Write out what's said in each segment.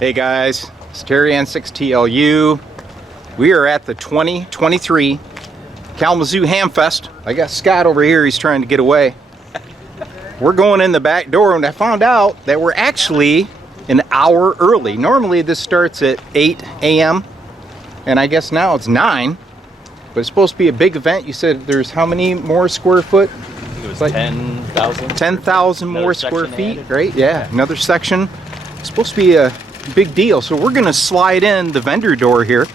Hey guys, it's Terry N6TLU. We are at the 2023 Kalamazoo Hamfest. I got Scott over here, he's trying to get away. We're going in the back door, and I found out that we're actually an hour early. Normally this starts at 8 a.m. and I guess now it's 9. But it's supposed to be a big event. You said there's how many more square foot? I think it was like 10,000. 10,000 more square feet, right? Yeah, another section. It's supposed to be a big deal. So we're gonna slide in the vendor door here.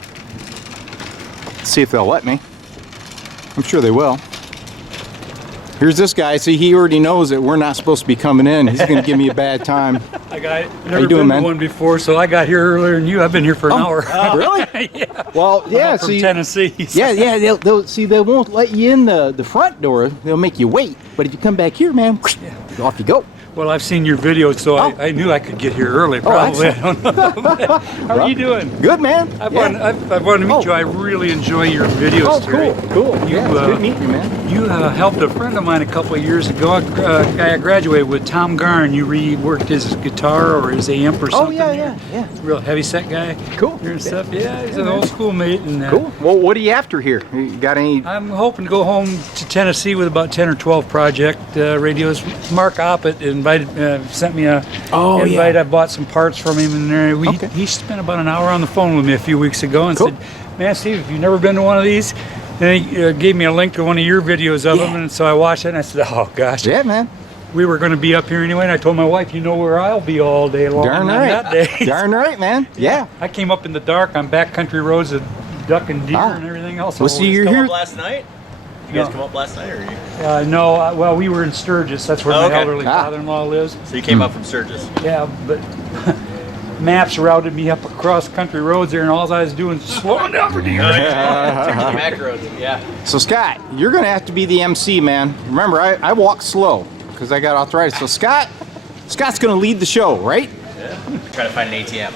See if they'll let me. I'm sure they will. Here's this guy. See, he already knows that we're not supposed to be coming in. He's gonna give me a bad time. Never been to one before, so I got here earlier than you. I've been here for an hour. Really? Yeah. Well, yeah. I'm from Tennessee. Yeah. They won't let you in the front door. They'll make you wait. But if you come back here, man, off you go. Well, I've seen your videos, so I knew I could get here early. Probably. I don't know. How are you doing? Good, man. I've wanted to meet you. I really enjoy your videos, Terry. Cool. Yeah, it's good meeting you, man. You helped a friend of mine a couple of years ago. I graduated with Tom Garn. You reworked his guitar or his amp or something. Oh, yeah. Real heavy set guy. Cool. Your stuff. Yeah, he's an old school mate. And, cool. Well, what are you after here? You got any? I'm hoping to go home to Tennessee with about 10 or 12 project radios. Mark Oppett sent me a invite. I bought some parts from him, and he spent about an hour on the phone with me a few weeks ago and said, "Man, Steve, if you've never been to one of these," and he gave me a link to one of your videos of them, and so I watched it, and I said, "Oh gosh, yeah, man." We were going to be up here anyway, and I told my wife, "You know where I'll be all day long." Darn right. That day. Darn right, man. Yeah. I came up in the dark on backcountry roads, ducking deer and everything else. Well, see, you're here last night. You guys come up last night, or you? No, well, we were in Sturgis. That's where my elderly father-in-law lives. So you came up from Sturgis? Yeah, but maps routed me up across country roads there, and all I was doing was slowing down for deer. Back roads, yeah. So Scott, you're gonna have to be the MC, man. Remember, I walk slow because I got arthritis. So Scott's gonna lead the show, right? Yeah. Trying to find an ATM.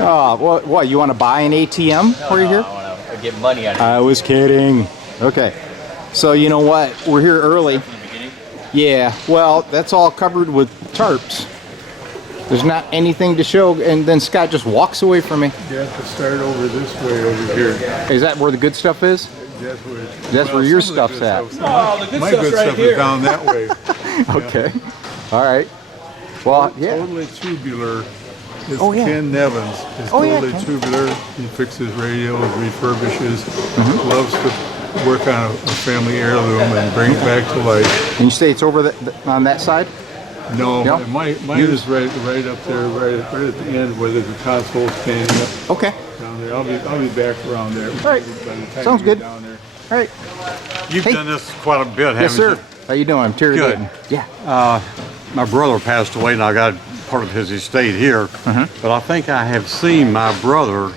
Oh, what? You want to buy an ATM for you here? I want to get money out of it. I was kidding. Okay. So you know what? We're here early. From the beginning? Yeah. Well, that's all covered with tarps. There's not anything to show, and then Scott just walks away from me. You have to start over this way over here. Is that where the good stuff is? That's where your stuff's at. Oh, the good My good stuff is down that way. Okay. All right. Well, yeah. Totally tubular. It's Ken Nevins. It's totally tubular. He fixes radios, refurbishes, loves to work on a family heirloom and bring it back to life. And you say it's over on that side? No, mine is right up there, right at the end where the console's standing up. Okay. Down there. I'll be back around there. All right. Sounds good. Down there. All right. You've done this quite a bit, haven't you? Yes, sir. How you doing? I'm Terry. Good. Yeah. My brother passed away, and I got part of his estate here. But I think I have seen my brother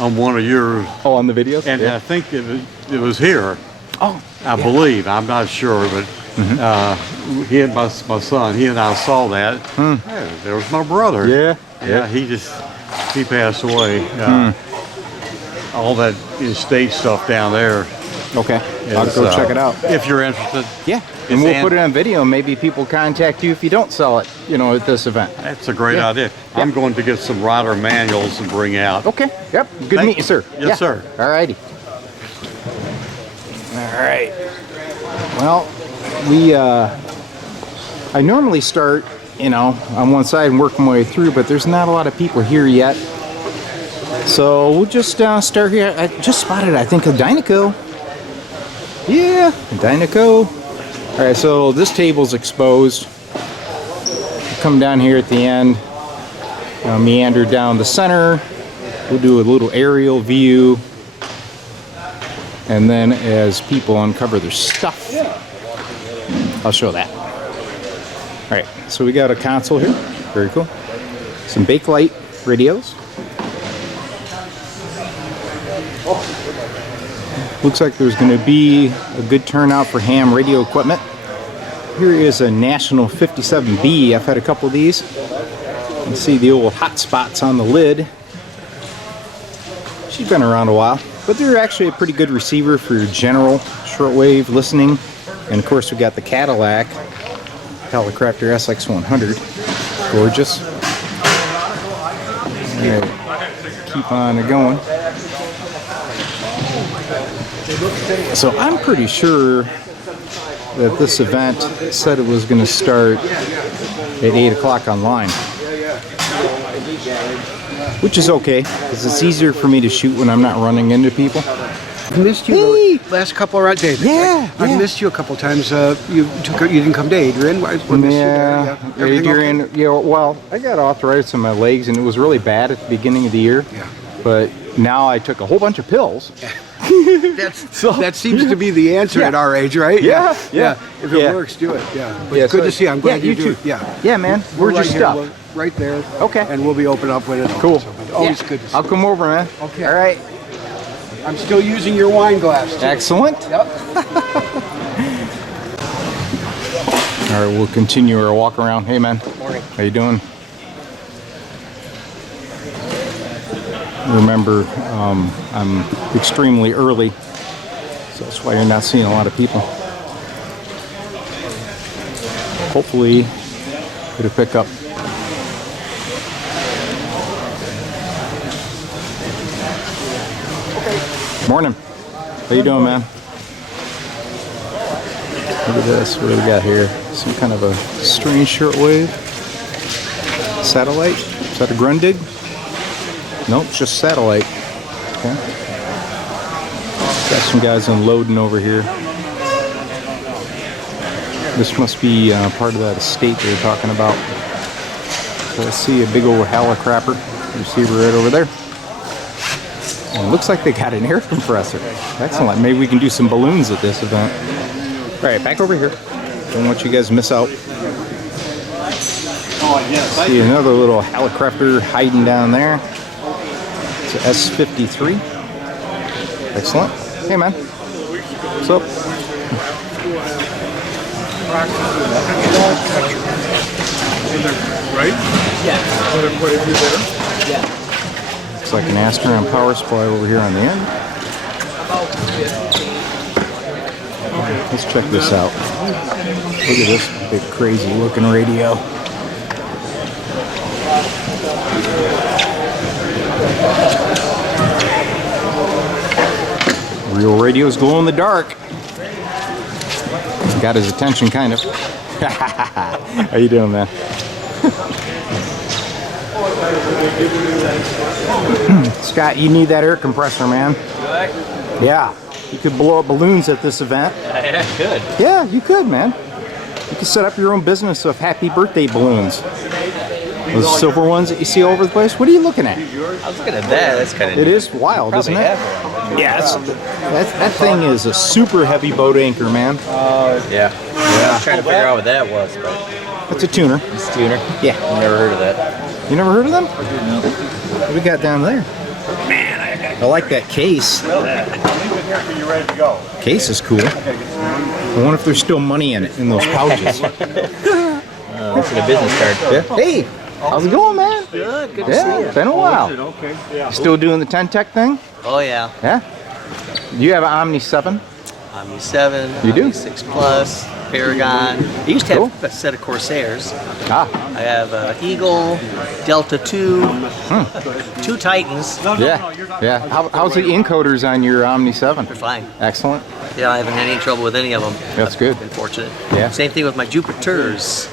on one of yours. Oh, on the videos? And I think it was here. Oh. I believe. I'm not sure, but he and my son, he and I saw that. Hey, there was my brother. Yeah. He passed away. All that estate stuff down there. Okay. I'll go check it out. If you're interested. Yeah. And we'll put it on video. Maybe people contact you if you don't sell it, at this event. That's a great idea. I'm going to get some rider manuals and bring out. Okay. Yep. Good to meet you, sir. Yes, sir. All righty. All right. Well, I normally start, on one side and work my way through, but there's not a lot of people here yet. So we'll just start here. I just spotted, I think, a Dynaco. Yeah, a Dynaco. All right, so this table's exposed. Come down here at the end, meander down the center. We'll do a little aerial view. And then as people uncover their stuff, I'll show that. All right, so we got a console here. Very cool. Some Bakelite radios. Looks like there's going to be a good turnout for ham radio equipment. Here is a National 57B. I've had a couple of these. You can see the old hot spots on the lid. She's been around a while, but they're actually a pretty good receiver for your general shortwave listening. And of course we got the Cadillac Helicopter SX100. Gorgeous. Alright, keep on going. So I'm pretty sure that this event said it was going to start at 8 o'clock online. Which is okay, because it's easier for me to shoot when I'm not running into people. I missed you the last couple of days. Yeah, I missed you a couple times. You didn't come to Adrian. Yeah, Adrian. Okay? Yeah, well, I got arthritis in my legs, and it was really bad at the beginning of the year. Yeah. But now I took a whole bunch of pills. That seems to be the answer at our age, right? Yeah. If it works, do it. Yeah. But it's good to see you. I'm glad you do. too. Yeah, man. Where's your stuff? Right there. Okay. And we'll be open up when it's Cool. Always good to see I'll come over, man. Okay. All right. I'm still using your wine glass, too. Excellent. Yep. All right, we'll continue our walk around. Hey, man. Morning. How you doing? Remember, I'm extremely early, so that's why you're not seeing a lot of people. Hopefully, it'll pick up. Morning. How you doing, man? Look at this. What do we got here? Some kind of a strange shortwave satellite. Is that a Grundig? Nope, just satellite. Okay. Got some guys unloading over here. This must be part of that estate they were talking about. So I see a big old helicopter receiver right over there. And it looks like they got an air compressor. Excellent. Maybe we can do some balloons at this event. All right, back over here. Don't want you guys to miss out. See another little helicopter hiding down there. It's a S-53. Excellent. Hey, man. What's up? Right? Yeah. What have you there? Yeah. Looks like an Astron power supply over here on the end. Let's check this out. Look at this big crazy looking radio. Real radios glow in the dark. Got his attention, kind of. How you doing, man? Scott, you need that air compressor, man. Yeah, you could blow up balloons at this event. Yeah, good. Yeah, you could, man. You could set up your own business of happy birthday balloons. Those silver ones that you see all over the place. What are you looking at? I was looking at that. That's kind of. It is wild, isn't it? Yeah, that thing is a super heavy boat anchor, man. Yeah. I was trying to figure out what that was, but That's a tuner. it's a tuner. Yeah. Never heard of that. You never heard of them? What do we got down there? Man, I like that case. Case is cool. I wonder if there's still money in it, in those pouches. That's in a business card. Yeah. Hey, how's it going, man? Good. Good to Yeah, see you. been a while. Still doing the 10 Tech thing? Oh yeah, Yeah. You have an Omni 7? Omni 7, You do? Omni 6 Plus, Paragon. I used to have Cool. a set of Corsairs. Ah, I have Eagle, Delta 2, 2 Titans. yeah. How's the encoders on your Omni 7? They're fine. Excellent. Yeah, I haven't had any trouble with any of them. That's good. Been fortunate. Yeah. Same thing with my Jupiters.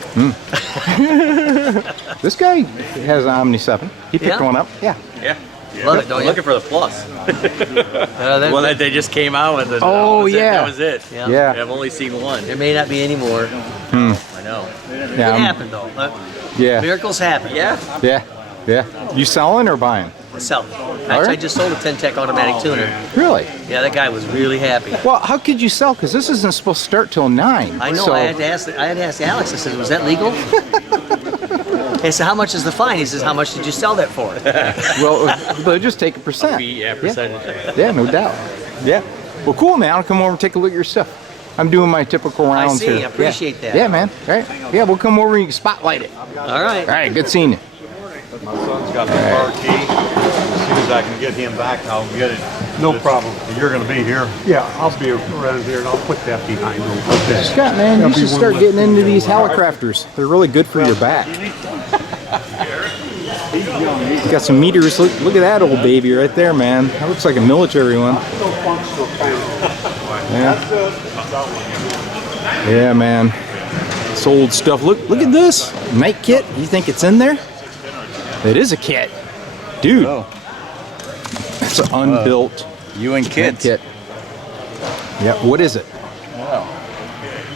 This guy has an Omni 7. He picked Yeah? one up. Yeah. Yeah. Love it, don't I'm you? looking for the Plus. They're, One that they just came out with. Oh, yeah. That was it. Yeah. Yeah. I've only seen one. there may not be any more. I know. It Yeah. happened though. Yeah. Miracles happen. Yeah. Yeah. Yeah. You selling or buying? So, right. actually, I just sold a 10 Tech automatic tuner. Really? Yeah, that guy was really happy. Well, how could you sell? Because this isn't supposed to start till 9. I know. So, I had to ask Alex. I said, "Was that legal?" I said, "How much is the fine?" He says, "How much did you sell that for?" well, they'll just take a percent. Yeah, percentage. Yeah, no doubt. Yeah. Well, cool, man. I'll come over and take a look at your stuff. I'm doing my typical rounds see. here. I appreciate yeah. that. Yeah, man. All right. Yeah, we'll come over and you can spotlight it. All right. All right. Good seeing you. My son's got the car key. As soon as I can get him back, I'll get it. No problem. You're going to be here. Yeah, I'll be around here and I'll put that behind them. Okay. Scott, man, you should start getting into these helicrafters. They're really good for your back. Got some meters. Look at that old baby right there, man. That looks like a military one. Yeah. Yeah, man. It's old stuff. Look at this. Night kit. You think it's in there? It is a kit. Dude. Oh. It's an unbuilt You and night kids. kit. Yeah, what is it?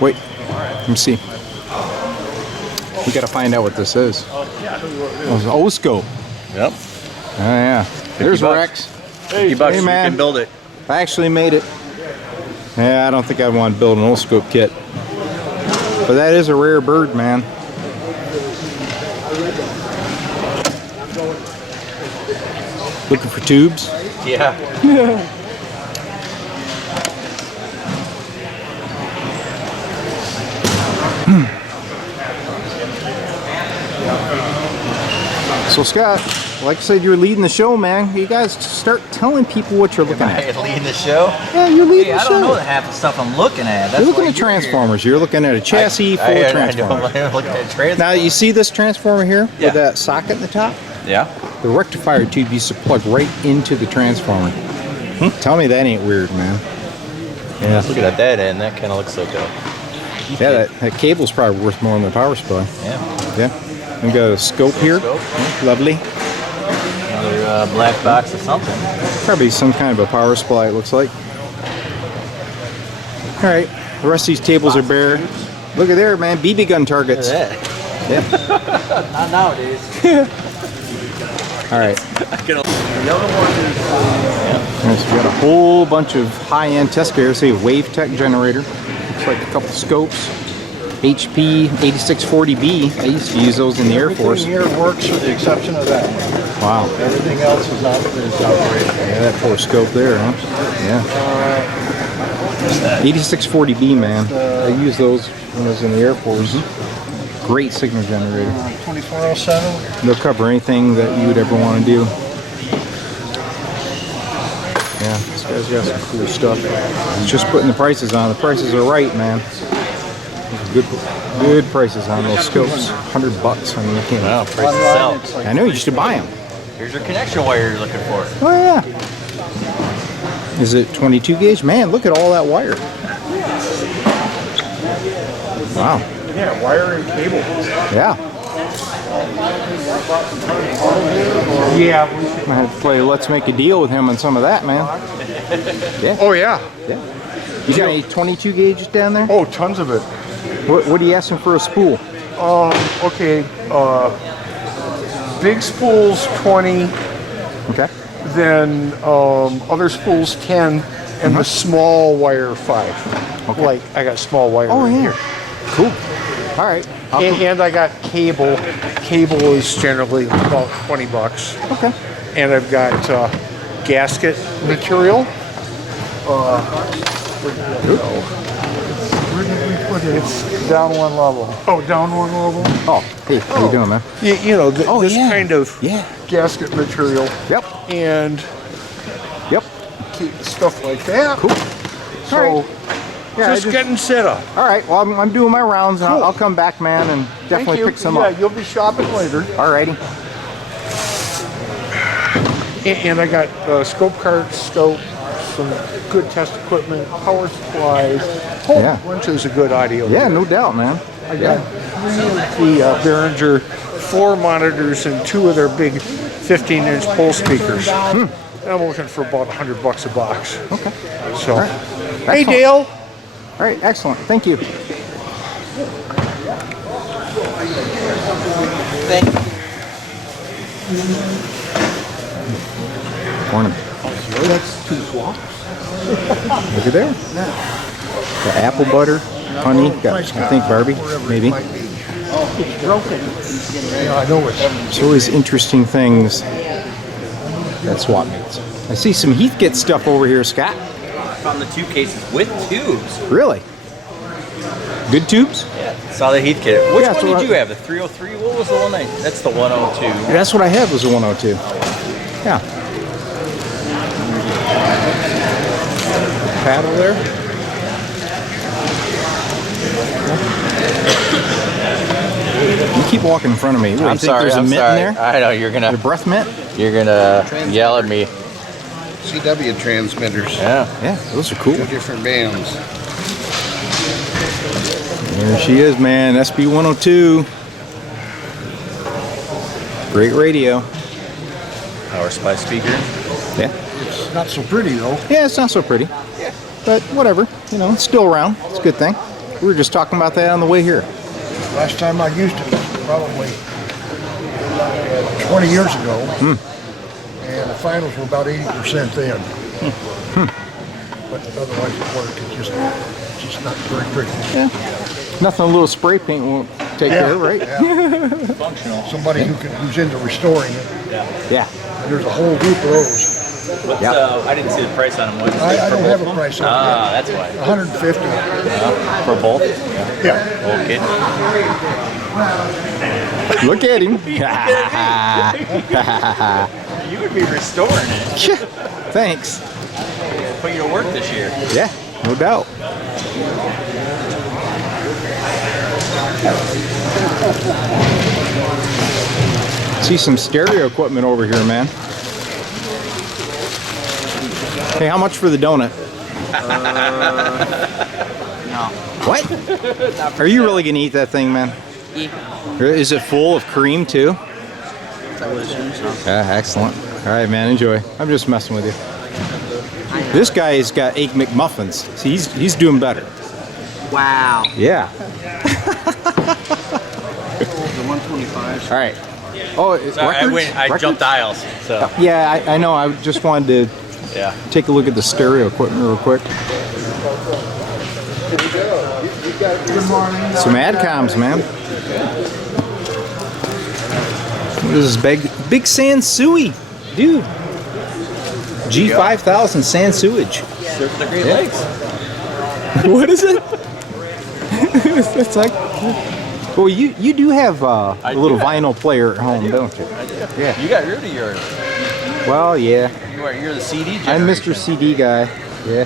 Wait, let me see. We gotta find out what this is. Oh, it's an O-scope. Yep. Oh yeah. There's bucks. Rex. $50, Hey, you man. can build it. I actually made it. Yeah, I don't think I'd want to build an O-scope kit. But that is a rare bird, man. Looking for tubes? Yeah. So Scott, like I said, you're leading the show, man. You guys start telling people what you're looking at. Leading the show? Yeah, you're leading Hey, the I show. don't know half the stuff I'm looking at. That's You're looking why at you're here. transformers. You're looking at a chassis full of transformers. I'm looking at transformers. Now you see this transformer here Yeah. with that socket in the top? Yeah. The rectifier tube used to plug right into the transformer. Tell me that ain't weird, man. Yeah. Look at that end. That kind of looks like a. Yeah, that cable's probably worth more than the power supply. Yeah. Yeah. We got a scope here. Scope. Lovely. Another black box of something. Probably some kind of a power supply, it looks like. All right. The rest of these tables are bare. Look at there, man. BB gun targets. Look at that. Yeah. Not nowadays. All right. The other one is. Yes, we got a whole bunch of high-end test gear. See, a WaveTech generator. Looks like a couple scopes. HP 8640B. I used to use those in the Air Force. Everything here works with the exception of that one. Wow. Everything else is outrageous. Yeah, that poor scope there, huh? Yeah. 8640B, man. I used those when I was in the Air Force. Great signal generator. 2407. They'll cover anything that you would ever want to do. Yeah, this guy's got some cool stuff. He's just putting the prices on. The prices are right, man. Good prices on those scopes. $100 when they came out. Wow, price to sell. I know, you should buy them. Here's your connection wire you're looking for. Oh yeah. Is it 22 gauge? Man, look at all that wire. Wow. Yeah, wire and cable. Yeah. Yeah. I had to play Let's Make a Deal with him on some of that, man. Yeah. Oh yeah. Yeah. You got any 22 gauges down there? Oh, tons of it. What are you asking for a spool? Okay. Big spools 20, Okay. then other spools 10, and the small wire 5. Okay. Like I got small wire Oh in yeah. here. Cool. All right. And I got cable. Cable is generally about $20. Okay. And I've got gasket material. Where did we put it? It's down one level. Oh, down one level? Oh, hey, how you doing, man? You know, this yeah. kind of Yeah. gasket material. Yep. And Yep. stuff like that. Cool. So, All right. Yeah, just getting set up. All right. Well, I'm doing my rounds, and Cool. I'll come back, man, and definitely Thank you. pick some yeah, up. you'll be shopping later. All righty. And I got scope cards, scope, some good test equipment, power supplies, whole Yeah. bunches of good audio. Yeah, no doubt, man. I got the Behringer 4 monitors and 2 of their big 15-inch pole speakers. I'm looking for about $100 a box. Okay. So, All right. hey Excellent. Dale. All right. Excellent. Thank you. Morning. That's 2 swaps. Look at there. Got apple butter, honey. Got, I think Barbie, maybe. It's broken. Yeah, I know it. It's always interesting things that swap meets. I see some Heathkit stuff over here, Scott. I found the 2 cases with tubes. Really? Good tubes? Yeah. Saw the heat kit. Which Yeah, one so did you have? The 303? What was the one I? That's the 102. That's what I had was a 102. Yeah. Paddle there. You keep walking in front of me. What, you I'm think sorry. there's a I'm mint sorry. in there? I know you're A gonna breath mint? yell at me. CW transmitters. Yeah. Yeah, those are cool. Two different bands. There she is, man. SB 102. Great radio. Power supply speaker. Yeah. It's not so pretty though. Yeah, it's not so pretty. But whatever. You know, it's still around. It's a good thing. We were just talking about that on the way here. Last time I used it was probably 20 years ago. And the finals were about 80% then. But otherwise it worked. It's just not very pretty. Yeah. Nothing a little spray paint won't take care of, right? Yeah. Somebody who's into restoring it. Yeah. There's a whole group of those. What's, Yeah. I didn't see the price on them. What's I don't have a price on Ah, that's why. it. 150. For both? Yeah. Okay. Look at him. You would be restoring it. Thanks. Put you to work this year. Yeah, no doubt. See some stereo equipment over here, man. Hey, how much for the donut? No. What? Are you really gonna eat that thing, man? Is it full of cream too? Yeah, excellent. All right, man, enjoy. I'm just messing with you. This guy's got Egg McMuffins. See, he's doing better. Wow. Yeah. The 125. All right. Oh, Sorry, records? I jumped aisles. So Yeah, I know. I just wanted to yeah. take a look at the stereo equipment real quick. Some Adcoms, man. What is this big Sansui, dude? G5000 Sansui. Surf the Great Lakes. What is it? It's like. Well, you do have a little vinyl player at home, don't you? Yeah. You got rid of yours. Well, yeah. You're the CD I'm generation. Mr. CD guy. Yeah.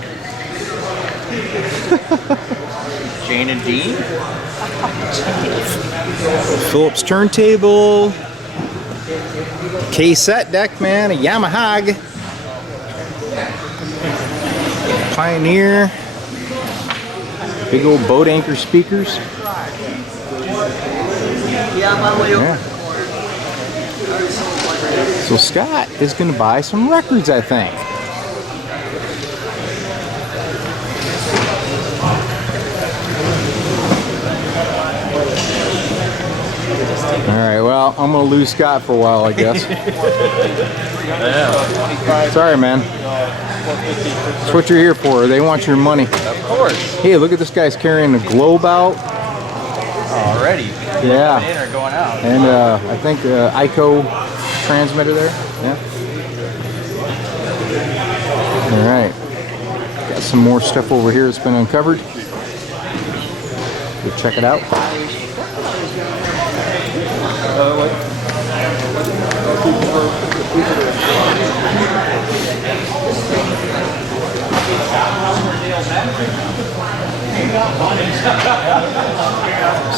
Jane and Dean. Phillips turntable. K-set deck, man. A Yamaha. Pioneer. Big old boat anchor speakers. Yeah. So Scott is going to buy some records, I think. All right, well, I'm going to lose Scott for a while, I guess. Sorry, man. That's what you're here for. They want your money. Of course. Hey, look at this guy's carrying a globe out. Already. Yeah. In or going out. And I think ICO transmitter there. Yeah. All right. Got some more stuff over here that's been uncovered. Go check it out.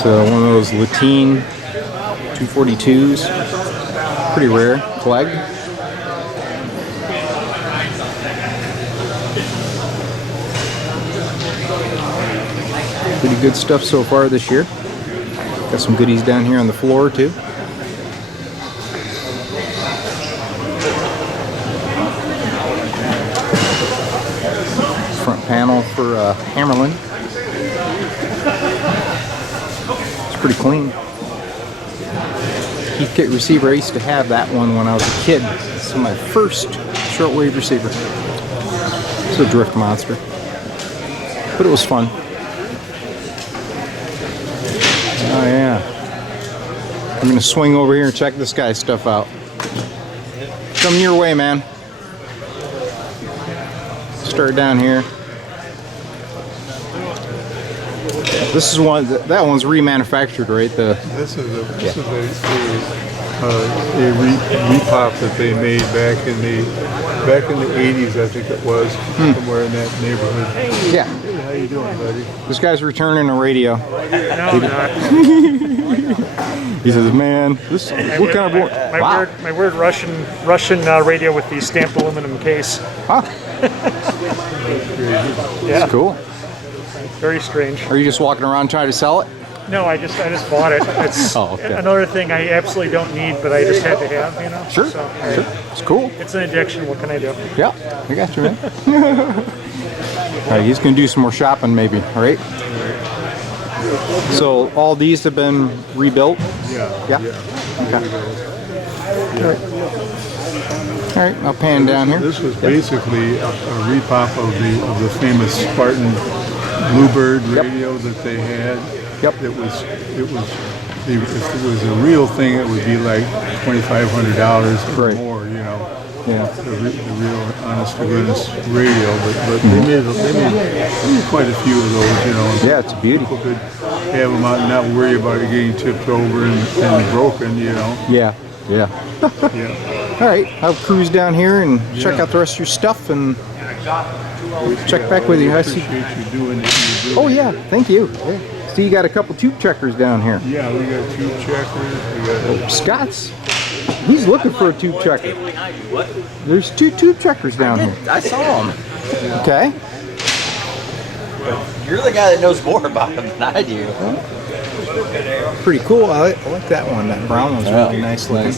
So one of those Latine 242s, pretty rare, Clegg. Pretty good stuff so far this year. Got some goodies down here on the floor too. Front panel for Hammerlin. It's pretty clean. Heathkit receiver, I used to have that one when I was a kid. It's my first shortwave receiver. It's a drift monster. But it was fun. Oh yeah. I'm gonna swing over here and check this guy's stuff out. Come your way, man. Start down here. This is one. That one's remanufactured, right? This is a repop that they made back in the back in the 80s, I think it was, somewhere in that neighborhood. Yeah. Hey, how you doing, buddy? This guy's returning a radio. No, I'm not. He says, man, this what kind of My weird Russian radio with the stamped aluminum case. Huh? Yeah, It's cool. very strange. Are you just walking around trying to sell it? No, I just bought it. It's Oh, okay. another thing I absolutely don't need, but I just had to have, you know. Sure. So, Sure. It's cool. it's an addiction. What can I do? Yeah, I got you, man. All right, he's gonna do some more shopping, maybe. All right. So all these have been rebuilt. Yeah. Yeah. Okay. All right, I'll pan down here. This was basically a repop of the famous Spartan Bluebird radio that they had. Yep. If it was a real thing, it would be like $2,500 or Right. more, you know. Yeah. The real honest to goodness radio, but they made quite a few of those, you know. Yeah, it's a beauty. People could have them out and not worry about it getting tipped over and broken, you know. Yeah. Yeah. Yeah. All right, I'll cruise down here and check out the rest of your stuff and check back with you. I see. Appreciate you doing it. You're doing Oh it. yeah, thank you. See, you got a couple tube checkers down here. Yeah, we got tube checkers. We got Scott's. He's looking for a tube checker. There's 2 tube checkers down here. I saw him. Okay. You're the guy that knows more about him than I do. Pretty cool. I like that one. That brown one's really nice looking.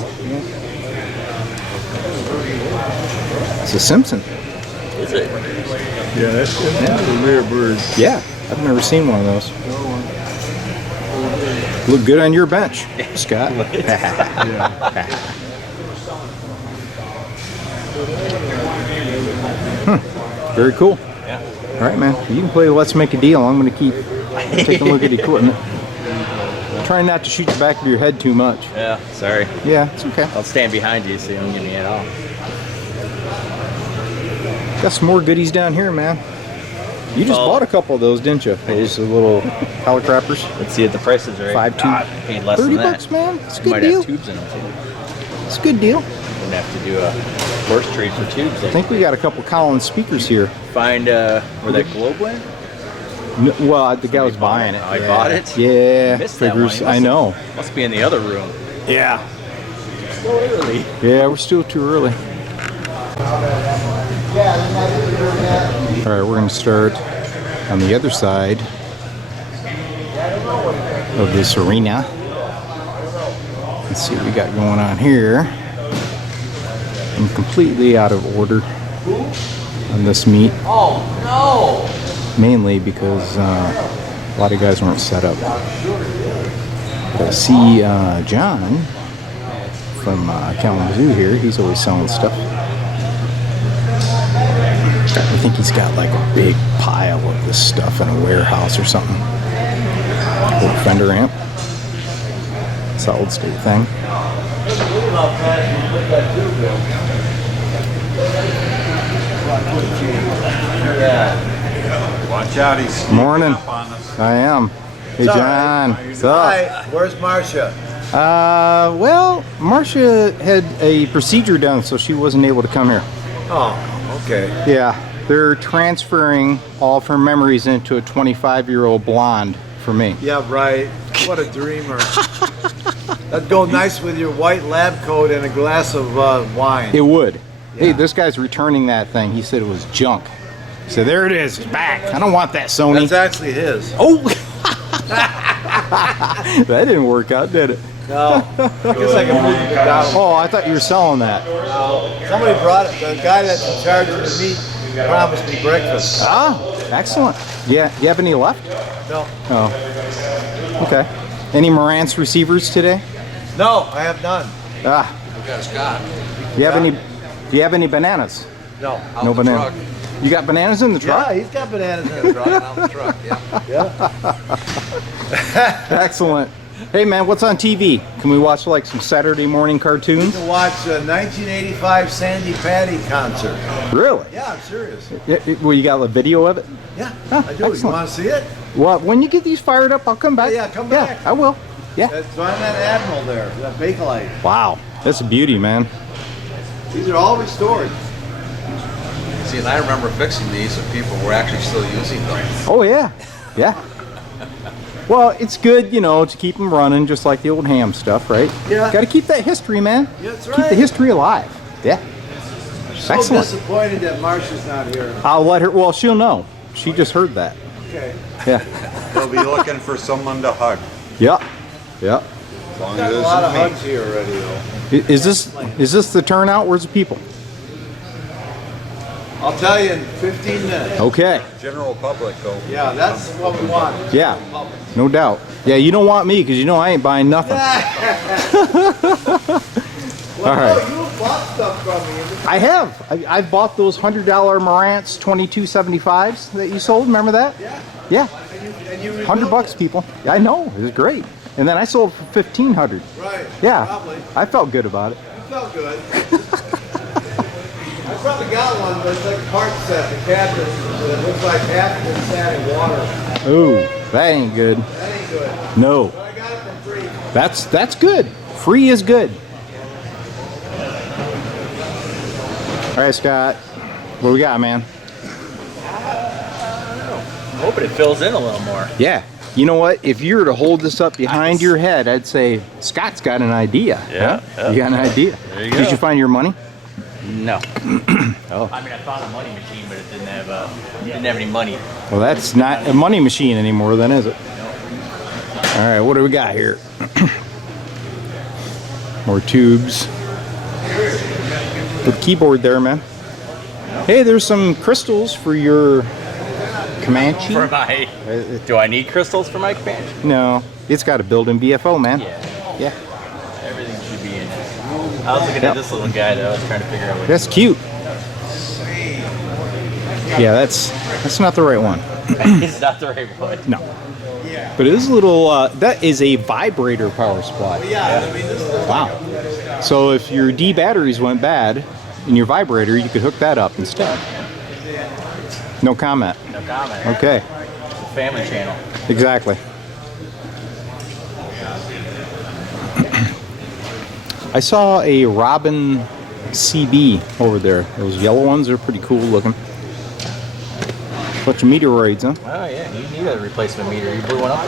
It's a Simpson. Is it? yeah, that's a rare bird. Yeah, I've never seen one of those. Look good on your bench, Scott. Very cool. Yeah. All right, man. You can play Let's Make a Deal. I'm going to keep taking a look at the equipment. Try not to shoot the back of your head too much. Yeah, sorry. Yeah, it's okay. I'll stand behind you so you don't get me at all. Got some more goodies down here, man. You just bought a couple of those, didn't you? Those little helicopters. Let's see if the prices are right. 5 tube. I paid less 30 than that. bucks, man. It's a You good might deal. have tubes in them too. It's a good deal. Wouldn't have to do a horse trade for tubes. I think we got a couple Collins speakers here. Find where that globe went. Well, the guy was buying it. Oh, he bought it? Yeah. Missed that Figures. one. I know. Must be in the other room. Yeah. So early. Yeah, we're still too early. All right, we're going to start on the other side of this arena. Let's see what we got going on here. I'm completely out of order on this meet. Oh no! Mainly because a lot of guys weren't set up. But I see John from Kalamazoo here. He's always selling stuff. I think he's got like a big pile of this stuff in a warehouse or something. Little Fender amp. Solid state thing. Watch out, he's Morning. I am. Hey John. What's up? Hi, where's Marcia? Well, Marcia had a procedure done, so she wasn't able to come here. Oh, okay. Yeah, they're transferring all of her memories into a 25-year-old blonde for me. Yeah, right. What a dreamer. That'd go nice with your white lab coat and a glass of wine. It would. Hey, Yeah. this guy's returning that thing. He said it was junk. So there it is. It's back. I don't want that, Sony. That's actually his. Oh! That didn't work out, did it? No. I guess I can move it down. Oh, I thought you were selling that. Somebody brought it. The guy that's in charge of the meat promised me breakfast. Ah, excellent. Yeah, you have any left? No. Oh. Okay. Any Marantz receivers today? No, I have none. Ah. We got Scott. Do you have any bananas? No. No bananas. You got bananas in the truck? Yeah, he's got bananas in the truck. On the truck, yeah. Excellent. Hey man, what's on TV? Can we watch like some Saturday morning You cartoons? can watch the 1985 Sandy Patty concert. Really? Yeah, I'm serious. Well, you got a video of it? Yeah, Huh, I do. excellent. You want to see it? Well, when you get these fired up, I'll come back. Yeah, come back. Yeah, I will. Yeah. That's on that Admiral there, that Bakelite. Wow, that's a beauty, man. These are all restored. See, and I remember fixing these and people were actually still using them. Oh yeah, yeah. Well, it's good, you know, to keep them running, just like the old ham stuff, right? Yeah. Got to keep that history, man. That's Keep the right. history alive. Yeah. So Excellent. disappointed that Marcia's not here. I'll let her. Well, she'll know. She just heard that. Okay. Yeah. They'll be looking for someone to hug. Yeah. Yeah. As long Got as a it lot of isn't me. hugs here already, though. Is this the turnout? Where's the people? I'll tell you in 15 minutes. Okay. General public, though. Yeah, that's what we want. Yeah. No doubt. Yeah, you don't want me because you know I ain't buying nothing. Well, All right. no, you bought stuff from me. I have. I've bought those $100 Marantz 2275s that you sold. Remember that? Yeah. Yeah. And you $100, people. Yeah, I know. It was great. And then I sold for $1,500. Right. Yeah. Probably. I felt good about it. You felt good. I probably got one, but it's like a part set, the cabinet. It looks like half of it's sat in water. Ooh, that ain't good. That ain't good. No. But I got it for free. That's good. Free is good. All right, Scott. What we got, man? I'm hoping it fills in a little more. Yeah. You know what? If you were to hold this up behind your head, I'd say Scott's got an idea. Yeah, Huh? yeah. You got an idea. There you Did go. you find your money? No. Oh. I mean, I found a money machine, but it didn't have any money. Well, that's not a money machine anymore, then, is it? All right. What do we got here? More tubes. With keyboard there, man. Hey, there's some crystals for your Comanche. For my, do I need crystals for my Comanche? No, it's got a built-in BFO, man. Yeah. Yeah. Everything should be in it. I was looking at this little guy though. I was trying to figure out what. That's cute. Yeah, that's not the right one. It's not the right one. No. But it is a little. That is a vibrator power supply. Wow. So if your D batteries went bad in your vibrator, you could hook that up instead. No comment. No comment. Okay. It's a family channel. Exactly. I saw a Robin CB over there. Those yellow ones are pretty cool looking. Bunch of meteoroids, huh? Oh yeah, you need a replacement meter. You blew one up.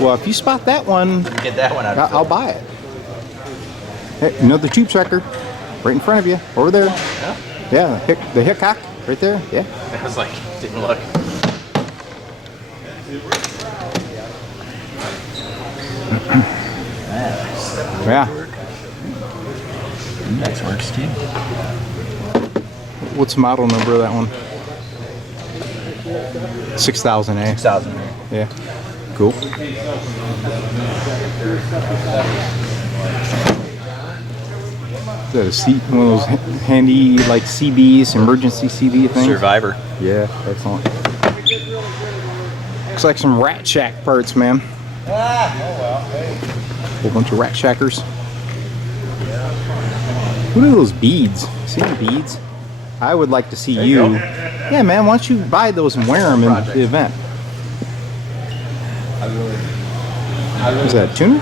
Well, if you spot that one, Get that one out. I'll buy it. Hey, another tube checker, right in front of you, over there. Yeah. Yeah, the Hickok, right there. Yeah. I was like, didn't look. Yeah. That works too. What's the model number of that one? 6000A. 6,000. Yeah. Cool. Is that a C, one of those handy like CBs, emergency CB things? Survivor. Yeah, excellent. Looks like some Rat Shack parts, man. Whole bunch of Rat Shackers. What are those beads? See them beads? I would like to see you. Yeah, man. Why don't you buy those and wear them in the event? Is that a tuner?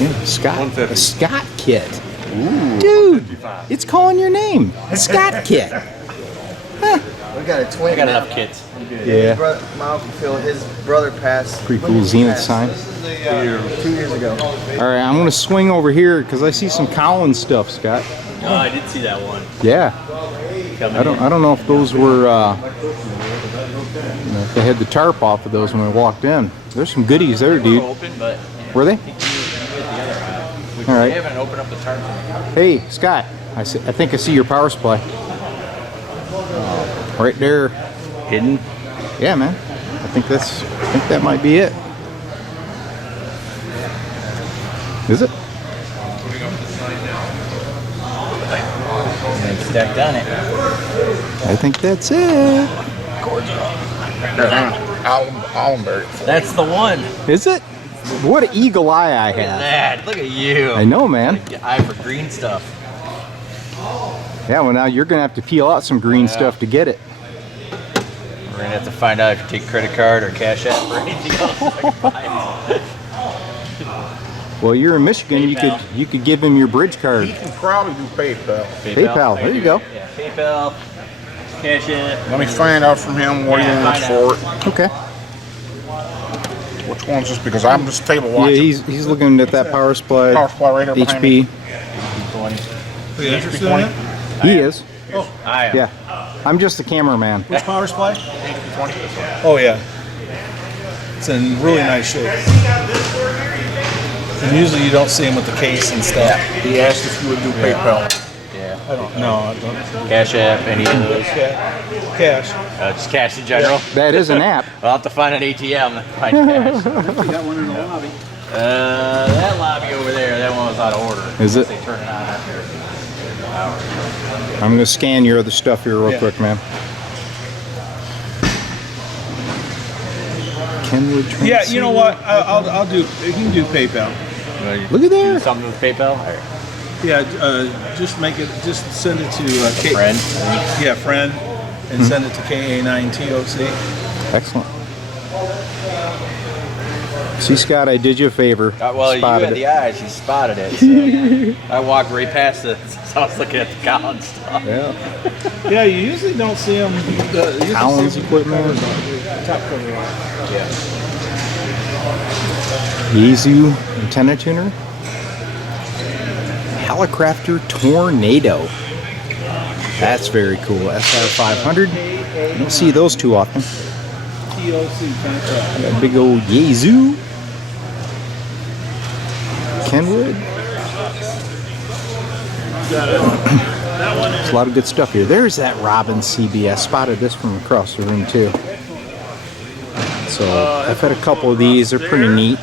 Yeah, Scott. 150. A Scott kit. Dude, it's calling your name. A Scott kit. We got a twin. I got now. enough kids. Yeah. Brother, my uncle Phil, his brother passed. Pretty when cool did he Zenith pass? sign. 2 years ago. All right, I'm gonna swing over here because I see some Collins stuff, Scott. Oh, I did see that one. Yeah. Coming I don't know if those were. You know, if they had the tarp off of those when we walked in. There's some goodies there, in. dude. Open, but Were they? I think you get the other eye. All right. They haven't opened up the tarp. Hey, Scott. I think I see your power supply. Right there. Hidden. Yeah, man. I think that might be it. Is it? And stacked on it. I think that's it. That's the one. Is it? What an eagle eye I Look at have. that. Look at you. I know, man. Eye for green stuff. Yeah, well now you're gonna have to peel out some green stuff to get it. We're gonna have to find out if you take credit card or cash app or anything else. Well, you're in Michigan. PayPal. You could give him your bridge card. He can probably do PayPal. PayPal. There you go. Yeah, PayPal, Cash App. Let me find out from him what he wants for it. Okay. Which one's this? Because I'm just table Yeah, watching. he's looking at that power supply. Power supply right there behind HP. me. Are you interested in it? He is. I am. Yeah. I'm just the cameraman. Which power supply? Oh yeah. It's in really nice shape. And usually you don't see them with the case and stuff. He asked if you would do PayPal. Yeah. I don't know. I don't. Cash App, any of those. Cash. Just cash in general. That is an app. I'll have to find an ATM to find cash. You got one in the lobby. That lobby over there, that one was out of order. Is it? They turn it on after hours. I'm going to scan your other stuff here real quick, man. Kenwood transceiver. Yeah, you know what? I'll do. You can do PayPal. Look at there. Do something with PayPal? Or Yeah, just make it. Just send it to K. friend? Yeah, friend, and send it to KA9TOC. Excellent. See, Scott, I did you a favor. Well, you Spotted had it. the eyes, you spotted it. So I walked right past it. So I was looking at the Collins stuff. Yeah. Yeah, you usually don't see them. Collins equipment. Top cover on. Yeah. Yaesu antenna tuner. Helicrafter Tornado. That's very cool. SR500. You don't see those too often. TOC. Got a big old Yaesu. Kenwood. There's a lot of good stuff here. There's that Robin CB. I spotted this from across the room too. So I've had a couple of these. They're pretty neat.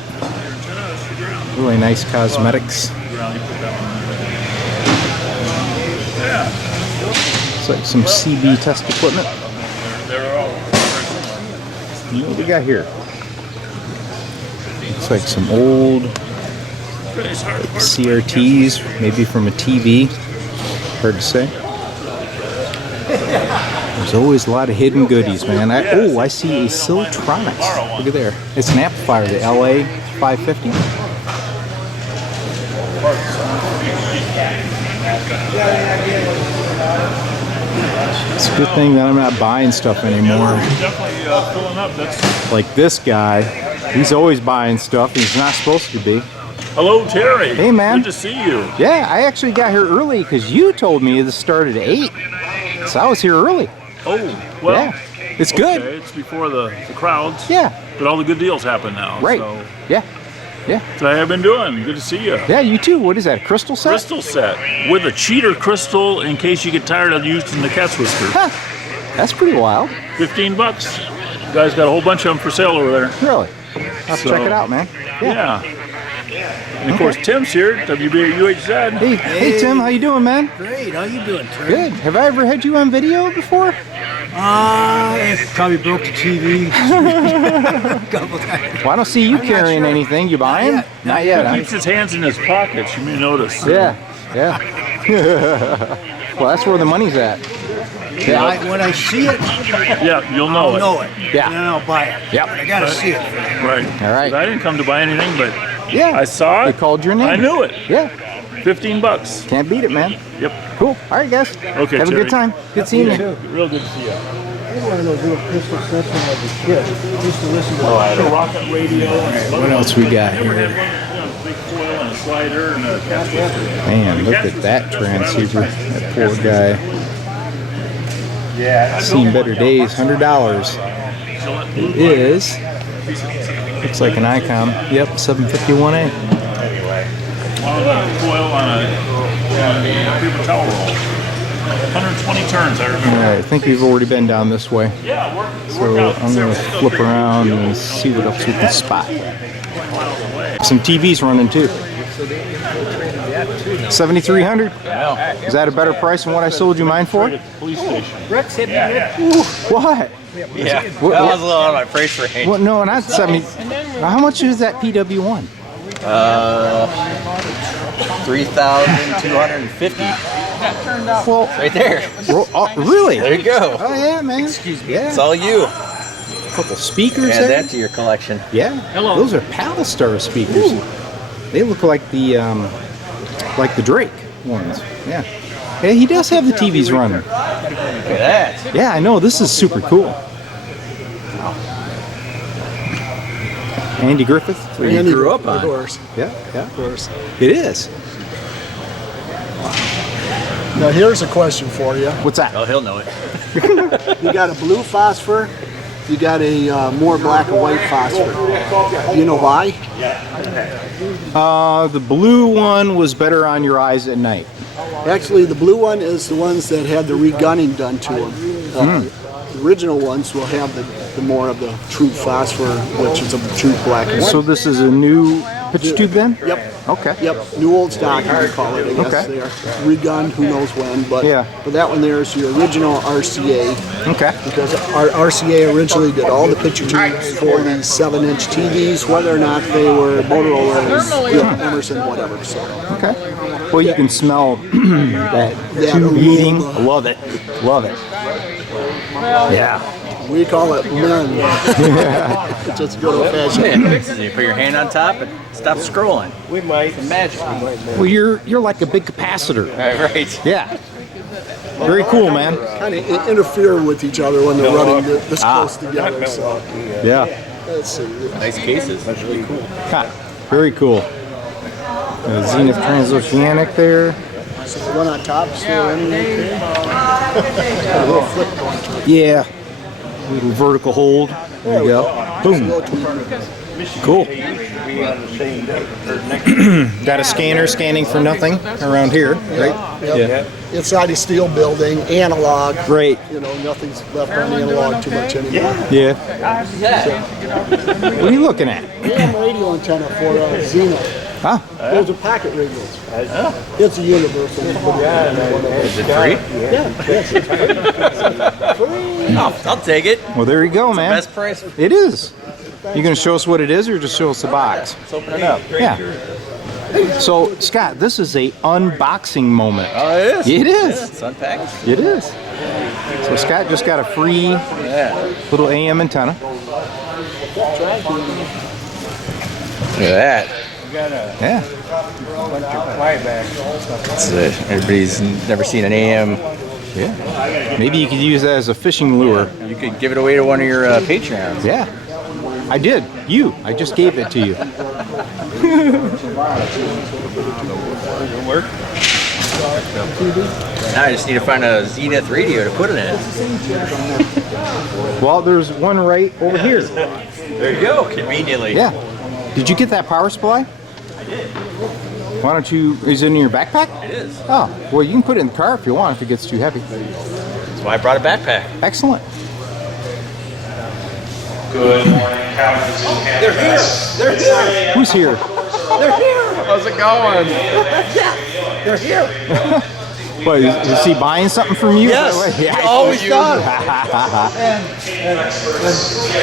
Really nice cosmetics. It's like some CB test equipment. What do we got here? Looks like some old CRTs, maybe from a TV. Hard to say. There's always a lot of hidden goodies, man. I see a Siltronics. Look at there. It's an amplifier, the LA 550. It's a good thing that I'm not buying stuff anymore. Definitely filling up. That's Like this guy, he's always buying stuff. He's not supposed to be. hello, Terry. Hey, man. Good to see you. Yeah, I actually got here early because you told me this started at 8. So I was here early. Oh, well. Yeah, it's good. Okay, it's before the crowds. Yeah. But all the good deals happen now. Right. So, Yeah. Yeah. so how have you been doing? Good to see you. Yeah, you too. What is that, a crystal set? Crystal set with a cheater crystal in case you get tired of using the cat's whisker. Huh. That's pretty wild. $15. You guys got a whole bunch of them for sale over there. Really? I'll have to check it out, man. Yeah. And of course, Tim's here, WBUHZ. Hey, Tim, how you doing, man? Great, how you doing, Terry? Good. Have I ever had you on video before? It probably broke the TV. Couple times. Well, I don't see you carrying sure. anything. You buying? Not yet. He keeps his hands in his pockets, you may notice. Yeah. Well, that's where the money's at. Yeah. When I see it, Yeah, you'll know I'll it. know it. Yeah. And then I'll buy it. Yep. But I gotta see it. Right. All right. I didn't come to buy anything, but Yeah. I saw it. They called your name. I knew it. Yeah. $15. Can't beat it, man. Yep. Cool. All right, guys. Okay, Have a Terry. good time. Good seeing you. Real good to see you. I want to do a crystal session as a kid. Just to listen to The rocket radio. What else we got here? Big coil and a slider and a cat's whisker. Man, look at that transceiver. That poor guy. Yeah. Seen better days. $100. It is. Looks like an ICOM. Yep, 751A. Coil on a paper towel roll. 120 turns, I remember. All right, I think we've already been down this way. Yeah, So I'm going to flip around and see what else we can spot. Some TVs running too. 7,300. Is that a better price than what I sold you mine for? Police station. Rex hit me What? Yeah, What- that was a little out of my price range. Well, no, not 70. Now, how much is that PW1? 3,250. Well, Right there. really? There you go. Oh yeah, man. Excuse me. Yeah. It's all you. A couple speakers Add there. that to your collection. Yeah. Those are Palstar speakers. They look like the Drake ones. Yeah. Yeah, he does have the TVs running. Look at that. Yeah, I know. This is super cool. Andy Griffith. Where you grew up on. Of course. Yeah, yeah. Of course. It is. Now here's a question for you. What's that? Oh, he'll know it. You got a blue phosphor. You got a more black and white phosphor. You know why? The blue one was better on your eyes at night. Actually, the blue one is the ones that had the regunning done to them. The original ones will have the more of the true phosphor, which is a true black and white. So this is a new pitch tube then? Yep. Okay. Yep. New old stock, you can call it. I guess Okay. they are regunned, who knows when. But Yeah. but that one there is your original RCA. Okay. Because our RCA originally did all the picture tubes for these 7-inch TVs, whether or not they were Motorola's, Emerson, whatever. So. Okay. Well, you can smell that That tube heating. aroma. Love it. Love it. Yeah. We call it men. Just good old fashioned. You put your hand on top and stop scrolling. We might. Magic. Well, you're like a big capacitor. Right. Yeah. Very cool, man. Kind of interfere with each other when they're running this close together. So Yeah. let's see. Nice cases. That's really cool. Ha, very cool. Zenith Transoceanic there. So the one on top still running okay. Got a little flip going to it. Yeah. Little vertical hold. There you go. Boom. Cool. Got a scanner scanning for nothing around here, right? Yep. Yeah. Inside a steel building, analog. Great. You know, nothing's left on analog too much anymore. Yeah. What are you looking at? AM radio antenna for Zenith. Huh? Those are pocket radios. It's a universal. Is it free? Yeah. Yes, it's free. I'll take it. Well, there you go, man. Best price. It is. You gonna show us what it is, or just show us the box? Let's open it up. Yeah. So, Scott, this is a unboxing moment. Oh, it is. It is. Yeah, it's unpackaged. It is. So Scott just got a free little AM antenna. Look at that. Yeah. That's it. Everybody's never seen an AM. Yeah. Maybe you could use that as a fishing lure. You could give it away to one of your Patreons. Yeah. I did. I just gave it to you. Now I just need to find a Zenith radio to put it in. Well, there's one right over here. There you go, conveniently. Yeah. Did you get that power supply? I did. Why don't you, is it in your backpack? It is. Oh, well, you can put it in the car if you want, if it gets too heavy. That's why I brought a backpack. Excellent. Good morning, Kalamazoo MI Hamfest. They're here. Who's here? They're here. How's it going? They're here. What, is he buying something from you? Yes, Yeah. he always does. And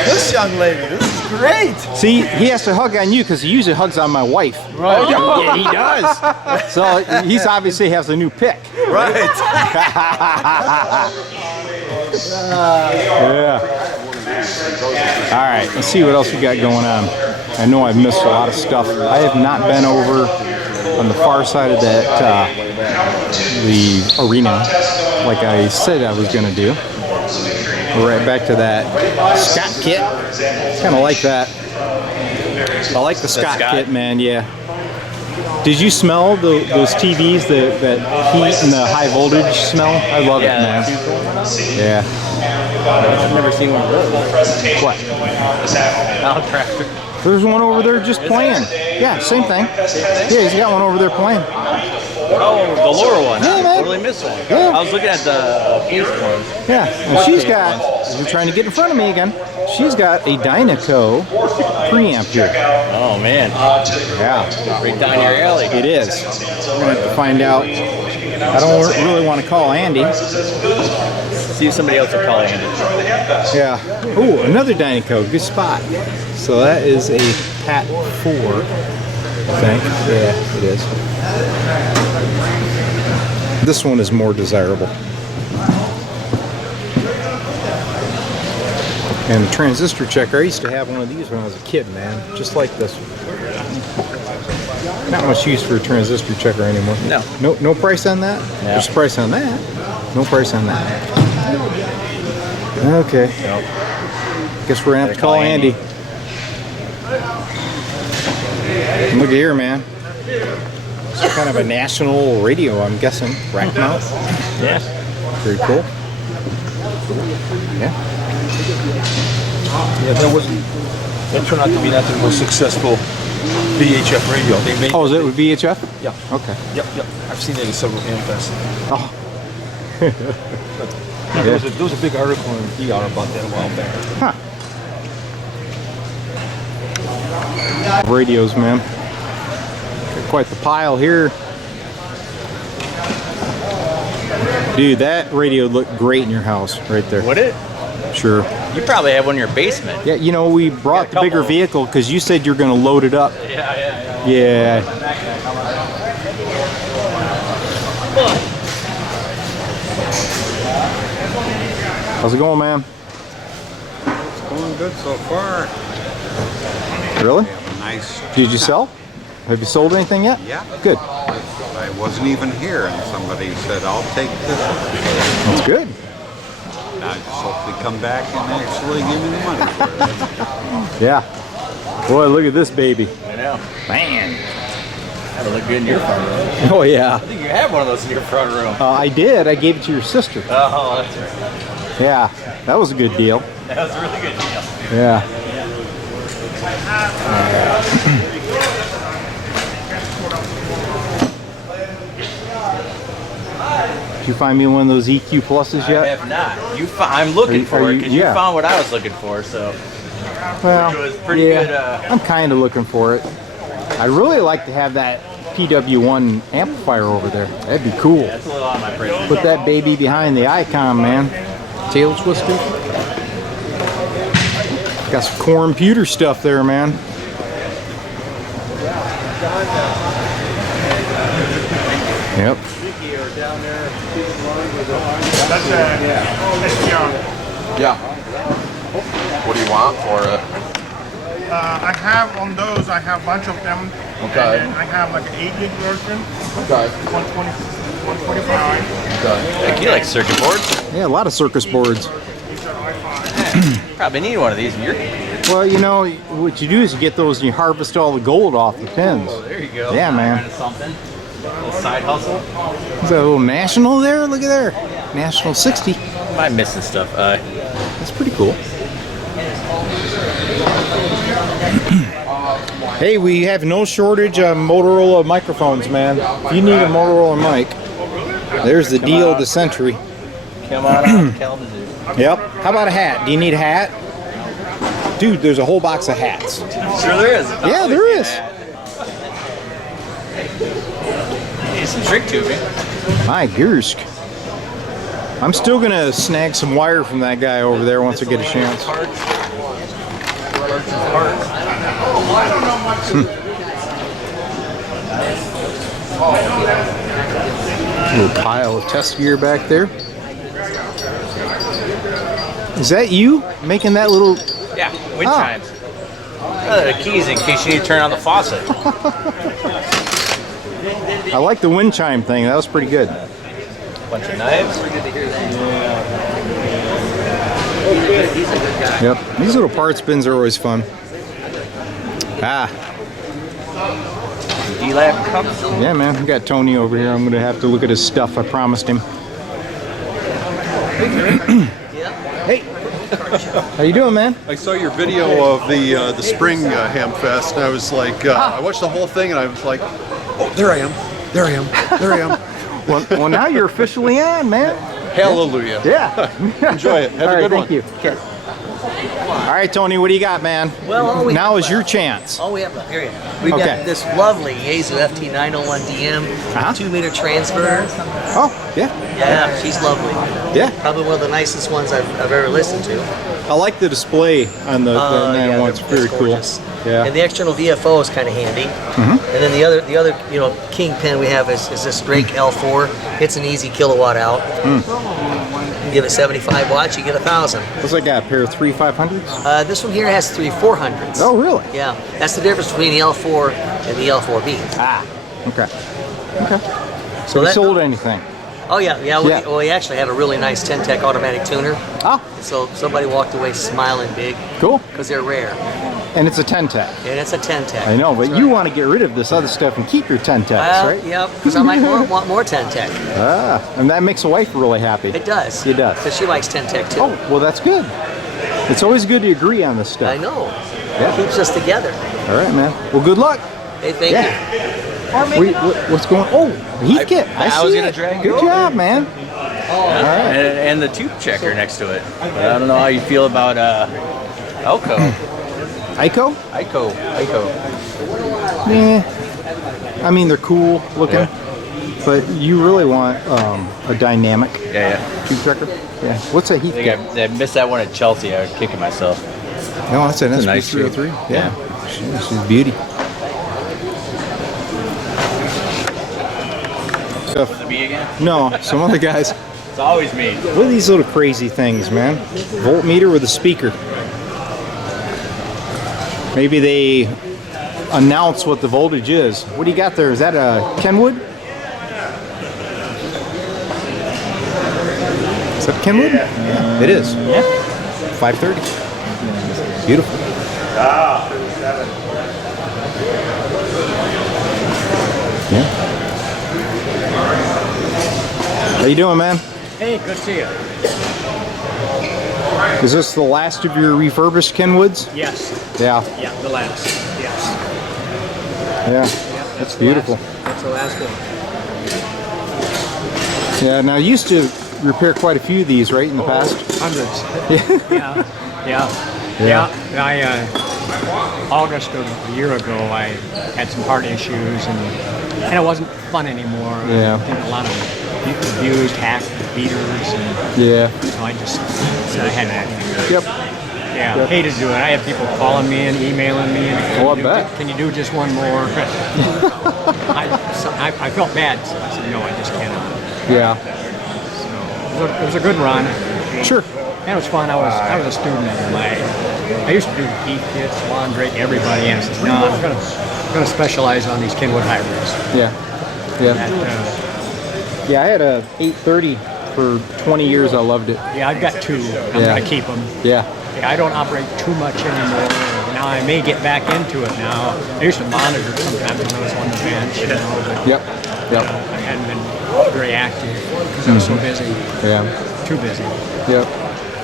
this young lady, this is great. See, he has to hug on you because he usually hugs on my wife. Right. Yeah, he does. So he's obviously has a new pick. Right. Yeah. All right, let's see what else we got going on. I know I've missed a lot of stuff. I have not been over on the far side of that the arena like I said I was going to do. We're right back to that Scott kit. Kind of like that. I like the Scott kit, man. Yeah. Did you smell those TVs, that heat and the high voltage smell? I love it, man. Yeah. I've never seen one of those. What? Now tractor. There's one over there just playing. Yeah, same thing. Yeah, he's got one over there playing. Oh, the lower one. Yeah, I man. totally missed one. Yeah. I was looking at the east one. Yeah, and she's got, you're trying to get in front of me again, she's got a Dynaco preamp here. Oh, man. Yeah. Right down your alley. It is. We're going to have to find out. I don't really want to call Andy. See if somebody else will call Andy. Yeah. Ooh, another Dynaco. Good spot. So that is a PAT 4, I think. Yeah, it is. This one is more desirable. And the transistor checker, I used to have one of these when I was a kid, man. Just like this one. Not much use for a transistor checker anymore. No. No price on that? No. There's a price on that. No price on that. Okay. Nope. Guess we're gonna have to call Andy. Look at here, man. It's kind of a national radio, I'm guessing. Rack mount. Yeah. Very cool. Yeah. Yeah, that turned out to be not the most successful VHF radio. They made. Oh, is it with VHF? Yeah. Okay. Yep. I've seen it in several Hamfests. Oh. There was a big article in DR about that a while back. Huh. Radios, man. Got quite the pile here. Dude, that radio would look great in your house, right there. Would it? Sure. You probably have one in your basement. Yeah, you know, we brought the bigger vehicle because you said you're going to load it up. Yeah. How's it going, man? It's going good so far. Really? Nice. Did you sell? Have you sold anything yet? Yeah. Good. I wasn't even here, and somebody said, "I'll take this." That's good. I just hope they come back and actually give me the money for it. Yeah. Boy, look at this baby. I know. Man. That'll look good in your front room. Oh, yeah. I think you have one of those in your front room. I did. I gave it to your sister. Oh, that's right. Yeah. That was a good deal. That was a really good deal. Yeah. Did you find me one of those EQ pluses yet? I have not. I'm looking for it because you found what I was looking for, so. Well, which was pretty yeah, good. I'm kind of looking for it. I'd really like to have that PW1 amplifier over there. That'd be cool. Yeah, that's a little on my price. Put that baby behind the icon, man. Tail twister. Got some computer stuff there, man. Yep. Yeah. What do you want for it? I have on those, I have a bunch of them. Okay. And I have like an 8 gig version. Okay. 125. Like, you like circuit boards? Yeah, a lot of circus boards. Probably need one of these in your. Well, you know, what you do is you get those and you harvest all the gold off the pins. Oh, there you go. Yeah, man. Kind of something. A little side hustle. Is that a little national there? Look at there. National 60. Am I missing stuff? That's pretty cool. Hey, we have no shortage of Motorola microphones, man. If you need a Motorola mic, there's the deal of the century. Come on out, Kalamazoo. Yep. How about a hat? Do you need a hat? Dude, there's a whole box of hats. Sure there is. Yeah, there is. Need some trick tubing. My Gersk. I'm still going to snag some wire from that guy over there once I get a chance. Little pile of test gear back there. Is that you making that little... Yeah, wind chimes. The keys in case you need to turn on the faucet. I like the wind chime thing. That was pretty good. Bunch of knives. Yep. These little parts bins are always fun. D-Lab cups. Yeah, man. We got Tony over here. I'm going to have to look at his stuff. I promised him. Hey. How you doing, man? I saw your video of the spring Hamfest, and I was like, I watched the whole thing, and I was like, oh, there I am, there I am, there I am. Well, now you're officially on, man. Hallelujah. Yeah. Enjoy it. Have a good one. Thank you. Okay. All right, Tony, what do you got, man? Well, now is your chance. Oh, we have we've got this lovely Yaesu FT901DM 2-meter transfer. Oh, yeah. Yeah, she's lovely. Yeah. Probably one of the nicest ones I've ever listened to. I like the display on the 901. It's very cool. Yeah. And the external VFO is kind of handy. And then the other kingpin we have is this Drake L4. It's an easy kilowatt out. give it 75 watts, you get 1,000. What's that got? A pair of 3 500s? This one here has 3 400s. Oh, really? Yeah, that's the difference between the L4 and the L4B. Ah, okay. Okay. So we sold anything? Oh yeah, we actually have a really nice 10-tech automatic tuner. Oh. So somebody walked away smiling big. Cool. Because they're rare. And it's a 10-tech. And it's a 10-tech. I know, but you want to get rid of this other stuff and keep your 10-techs, right? Yep, because I might want more 10-tech. Ah, and that makes a wife really happy. It does. It does. Because she likes 10-tech too. Oh, well that's good. It's always good to agree on this stuff. I know. Yeah. It keeps us together. All right, man. Well, good luck. Hey, thank you. What's going on? Oh, heat kit. I was gonna drag Good job, man. All right. And the tube checker next to it. But I don't know how you feel about Elco. Ico? Ico. Yeah. I mean, they're cool looking, but you really want a dynamic tube checker. Yeah. What's a heat kit? I missed that one at Chelsea. I was kicking myself. No, that's an nice SP303. Yeah. She's a beauty. Was it me again? No, some other guys. It's always me. What are these little crazy things, man? Voltmeter with a speaker. Maybe they announce what the voltage is. What do you got there? Is that a Kenwood? Is that Kenwood? Yeah, it is. Yeah. 530. Beautiful. Yeah. How you doing, man? Hey, good to see you. Is this the last of your refurbished Kenwoods? Yes. Yeah. Yeah, the last. Yes. Yeah. That's beautiful. That's the last one. Yeah. Now, you used to repair quite a few of these, right, in the past? Hundreds. Yeah. August of a year ago, I had some heart issues, and it wasn't fun anymore. Yeah. I did a lot of abused, hacked beaters, and so I just said I had that. Yep. Yeah, I hated to do it. I had people calling me and emailing me, and can you do just one more? I felt bad, so I said, no, I just cannot. Yeah. So it was a good run. Sure. And it was fun. I was a student at MI. I used to do heat kits, lawn drake, everybody, and I said, no, I'm going to specialize on these Kenwood hybrids. Yeah. Yeah, I had a 830 for 20 years. I loved it. Yeah, I've got two. I'm going to keep them. Yeah. I don't operate too much anymore. Now I may get back into it now. I used to monitor sometimes when I was on the bench. You know, Yep. I hadn't been very active because I was so busy. Yeah. Too busy. Yep.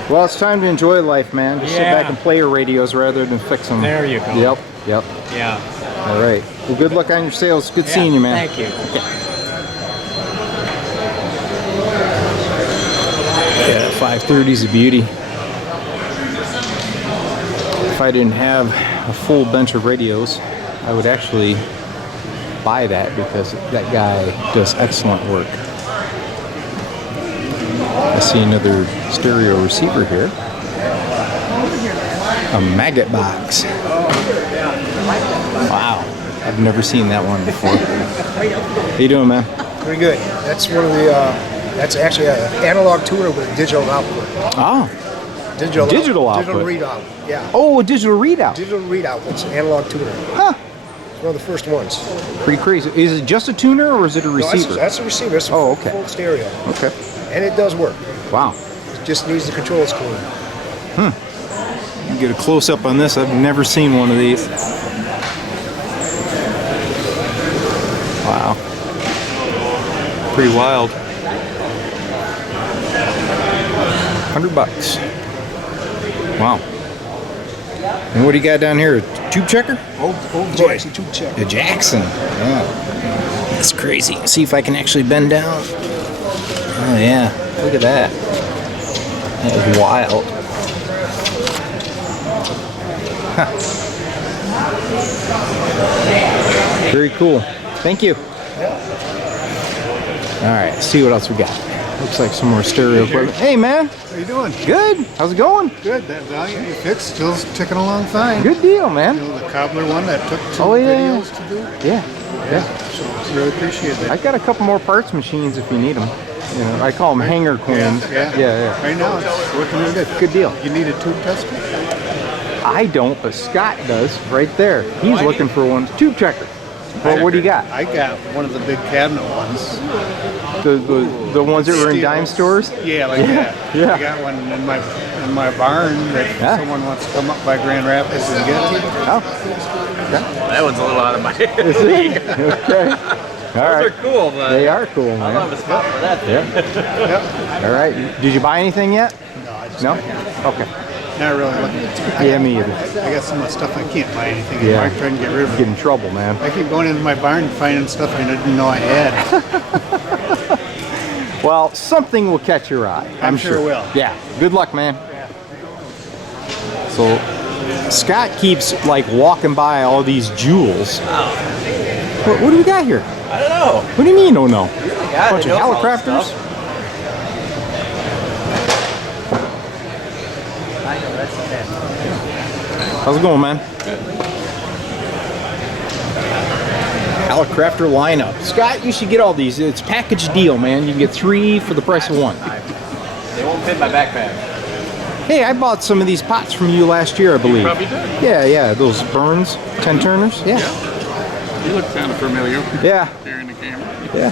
Well, it's time to enjoy life, man. Just sit back and play your radios rather than fix them. There you go. Yep. Yeah. All right. Well, good luck on your sales. Good seeing you, man. Thank you. Yeah, that 530 is a beauty. If I didn't have a full bench of radios, I would actually buy that because that guy does excellent work. I see another stereo receiver here. A maggot box. Wow, I've never seen that one before. How you doing, man? Pretty good. That's one of the. That's actually an analog tuner with a digital output. Oh. Digital output. Digital readout. Yeah. Oh, a digital readout. Digital readout. It's an analog tuner. Huh. It's one of the first ones. Pretty crazy. Is it just a tuner or is it a receiver? No, that's a receiver. It's a full stereo. Okay. And it does work. Wow. It just needs the controls clean. Get a close up on this. I've never seen one of these. Wow. Pretty wild. $100. Wow. And what do you got down here? A tube checker? Old Jackson tube checker. A Jackson. Yeah. That's crazy. See if I can actually bend down. Oh yeah. Look at that. That is wild. Huh. Very cool. Thank you. All right, let's see what else we got. Looks like some more stereo equipment. Hey, man. How you doing? Good. How's it going? Good. That Valiant you fixed still ticking along fine. Good deal, man. You know, the cobbler one that took two videos to do? Yeah. So really appreciate that. I got a couple more parts machines if you need them. You know, I call them hanger queens. Yeah. Right now, it's working real good. Good deal. You need a tube tester? I don't, but Scott does right there. He's looking for one. Tube checker. Well, what do you got? I got one of the big cabinet ones. The ones that were in dime stores? Yeah, like that. Yeah. I got one in my barn that someone wants to come up by Grand Rapids and get it. Oh. That one's a little out of my league. Okay. All right. Those are cool, but they are cool, man. I don't have a spot for that thing. Yep. All right. Did you buy anything yet? No, I just No? got Okay. Not really looking at Yeah, me either. I got so much stuff I can't buy anything Yeah. anymore. I'm trying to get rid of it. Get in trouble, man. I keep going into my barn and finding stuff I didn't know I had. Well, something will catch your eye. I'm sure it will. Yeah. Good luck, man. So, Scott keeps like walking by all these jewels. What do we got here? I don't know. What do you mean, oh no? Yeah, Bunch of they know all this Hallicrafters? stuff. How's it going, man? Hallicrafter lineup. Scott, you should get all these. It's package deal, man. You can get 3 for the price of 1. They won't fit my backpack. Hey, I bought some of these pots from you last year, I believe. Probably did. Yeah, those Burns 10 turners. Yeah. You look kind of familiar. Yeah. Here in the camera. Yeah.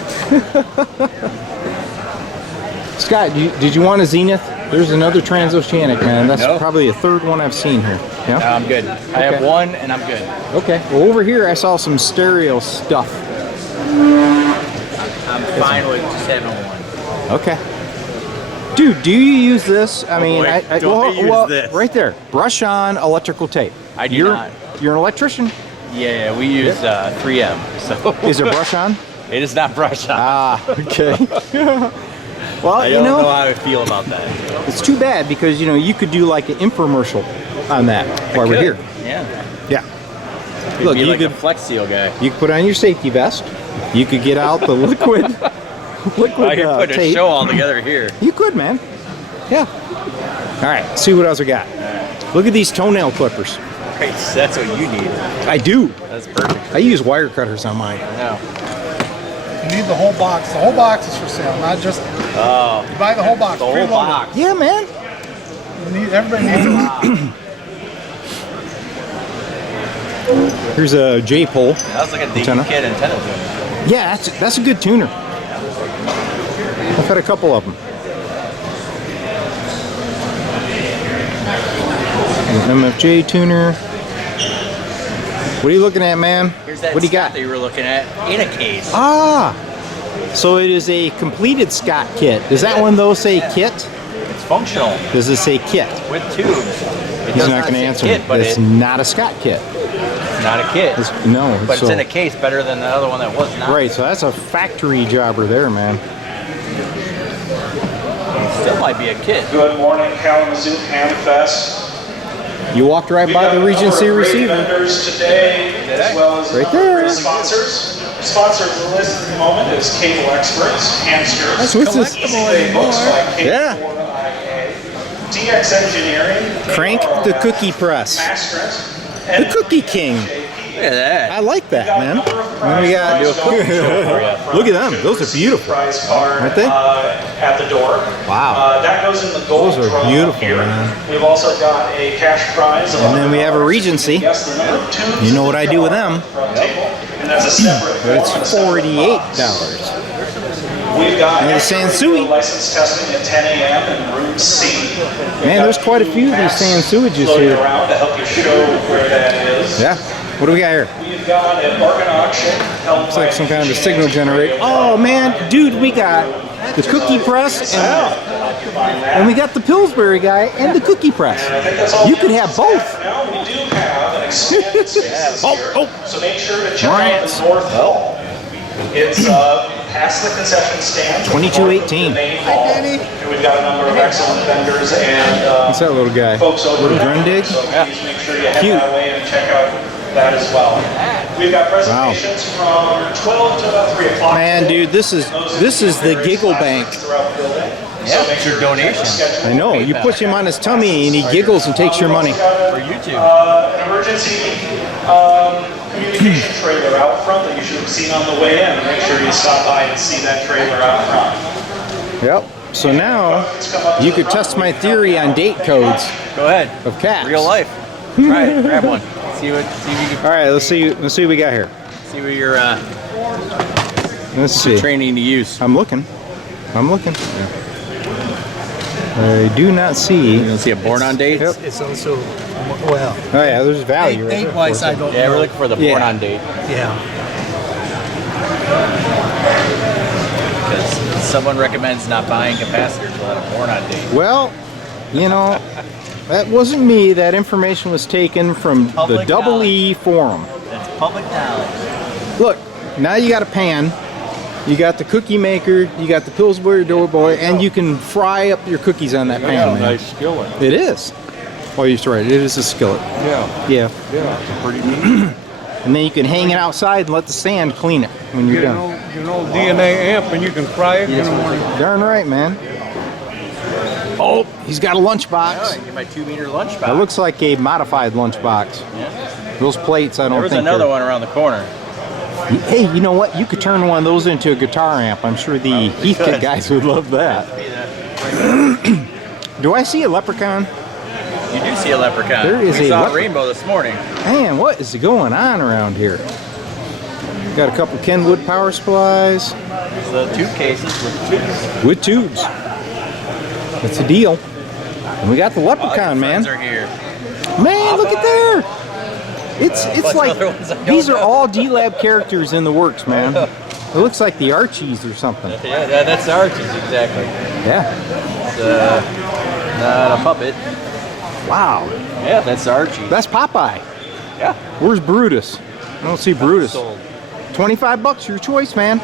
Scott, did you want a Zenith? There's another transoceanic, man. That's probably the 3rd one I've seen here. Yeah. No, I'm good. I have one, and I'm good. Okay. Well, over here I saw some stereo stuff. I'm fine with just having one. Okay. Dude, do you use this? I mean, boy, do I use this. Right there. Brush on electrical tape. I do not. You're an electrician? Yeah, we use 3M. So Is it brush on? It is not brush on. Ah, okay. Well, I don't know how I feel about that. It's too bad because, you could do like an infomercial on that while we're here. Yeah. Yeah. Look, be like a Flex Seal guy. You could put on your safety vest. You could get out the liquid I could put a tape. show all together here. You could, man. Yeah. All right, see what else we got. Look at these toenail clippers. Great, that's what you need. I do. That's perfect. I use wire cutters on mine. I know. You need the whole box. The whole box is for sale, not just. Oh. You buy the whole box. The whole box. Yeah, man. Everybody needs it. Here's a J-pole. That was like a antenna. kid antenna tuner. Yeah, that's a good tuner. I've had a couple of them. An MFJ tuner. What are you looking at, man? Here's that What do you got? that you were looking at in a case. Ah, so it is a completed Scott kit. Does that one though say kit? It's functional. Does it say kit? With tubes. It He's does not going to say answer kit, me. but It's it- not a Scott kit. It's not a kit. No, But so, it's in a case better than the other one that was not. right. So that's a factory jobber there, man. It still might be a kit. Good morning, Kalamazoo Hamfest. You walked right by the Regency receiver. Vendors today, as well as Right there. great sponsors. Sponsor of the list at the moment is Cable Experts, Hamsters, That's what's this- Easy Way Books by Yeah. K4IA, DX Engineering, Crank the cookie press. Mastress, The Cookie King. Look at that. I like that, man. And we got. Look at them. Those are beautiful. prize card Aren't they? at the door. Wow. That goes in the gold Those are draw beautiful, here. man. We've also got a cash prize of And then we have a Regency. Guess the number of tubes You know what I do with them. from table, and that's a separate But it's form, a separate $48. box. We've got And the Sansui. license testing at 10 a.m. in room C. Man, there's quite a few of these Sansuages floating here. around to help you show where that is. Yeah. What do we got here? We've got a bargain auction held Looks like some kind of a signal generator. Oh man, dude, we got the cookie press and we got the Pillsbury guy and the cookie press. You could have both. Now we do have an expanded space here, so make sure to check out Rants. the north hall. It's past the concession stand. 2218. The main hall. And we've got a number of excellent vendors and What's that little guy? folks over Little there. Grundig? So please make sure you head Cute. that way and check out that as well. We've got presentations from 12 to about 3 o'clock. Man, dude, this is the giggle bank. Throughout the building. Yeah, it's your donation. I know. You push him on his tummy and he giggles and takes your money. For YouTube. An emergency communication trailer out front that you should have seen on the way in. Make sure you stop by and see that trailer out front. Yep. So now you could test my theory on date codes. Go ahead. Of cats. Real life. Try it. Grab one. See what you can. All right. Let's see what we got here. See what you're Let's see. training to use. I'm looking. I do not see. You don't see a born on date? Yep. It's also, well, Oh yeah, there's value. right there. date-wise, I don't know. Yeah, we're looking for the born on date. Yeah. Because someone recommends not buying capacitors without a born on date. Well, you know, that wasn't me. That information was taken from the Public Double E forum. That's public knowledge. Look, now you got a pan. You got the cookie maker, you got the Pillsbury Doughboy, and you can fry up your cookies on that pan, man. Nice skillet. It is. Oh, you're right. It is a skillet. Yeah. Yeah. Yeah. Pretty neat. And then you can hang it outside and let the sand clean it when you're Get done. an old DNA amp and you can fry it in the morning. Darn right, man. Oh, he's got a lunchbox. Oh, get my 2-meter lunchbox. That looks like a modified lunchbox. Yeah. Those plates, I don't There was think another they're- one around the corner. Hey, you know what? You could turn one of those into a guitar amp. I'm sure the Heathkit guys would love that. Do I see a leprechaun? You do see a leprechaun. There is we a saw leprechaun. a rainbow this morning. Man, what is going on around here? Got a couple Kenwood power supplies. The tube cases with tubes. With tubes. That's a deal. And we got the leprechaun, man. Are here. Man, look at there. It's bunch like of other ones I don't these are know. all D-Lab characters in the works, man. It looks like the Archies or something. Yeah, that's the Archies, exactly. Yeah. It's not a puppet. Wow. Yeah, that's the Archie. That's Popeye. Yeah. Where's Brutus? I don't see Brutus. Sold. $25, your choice, man.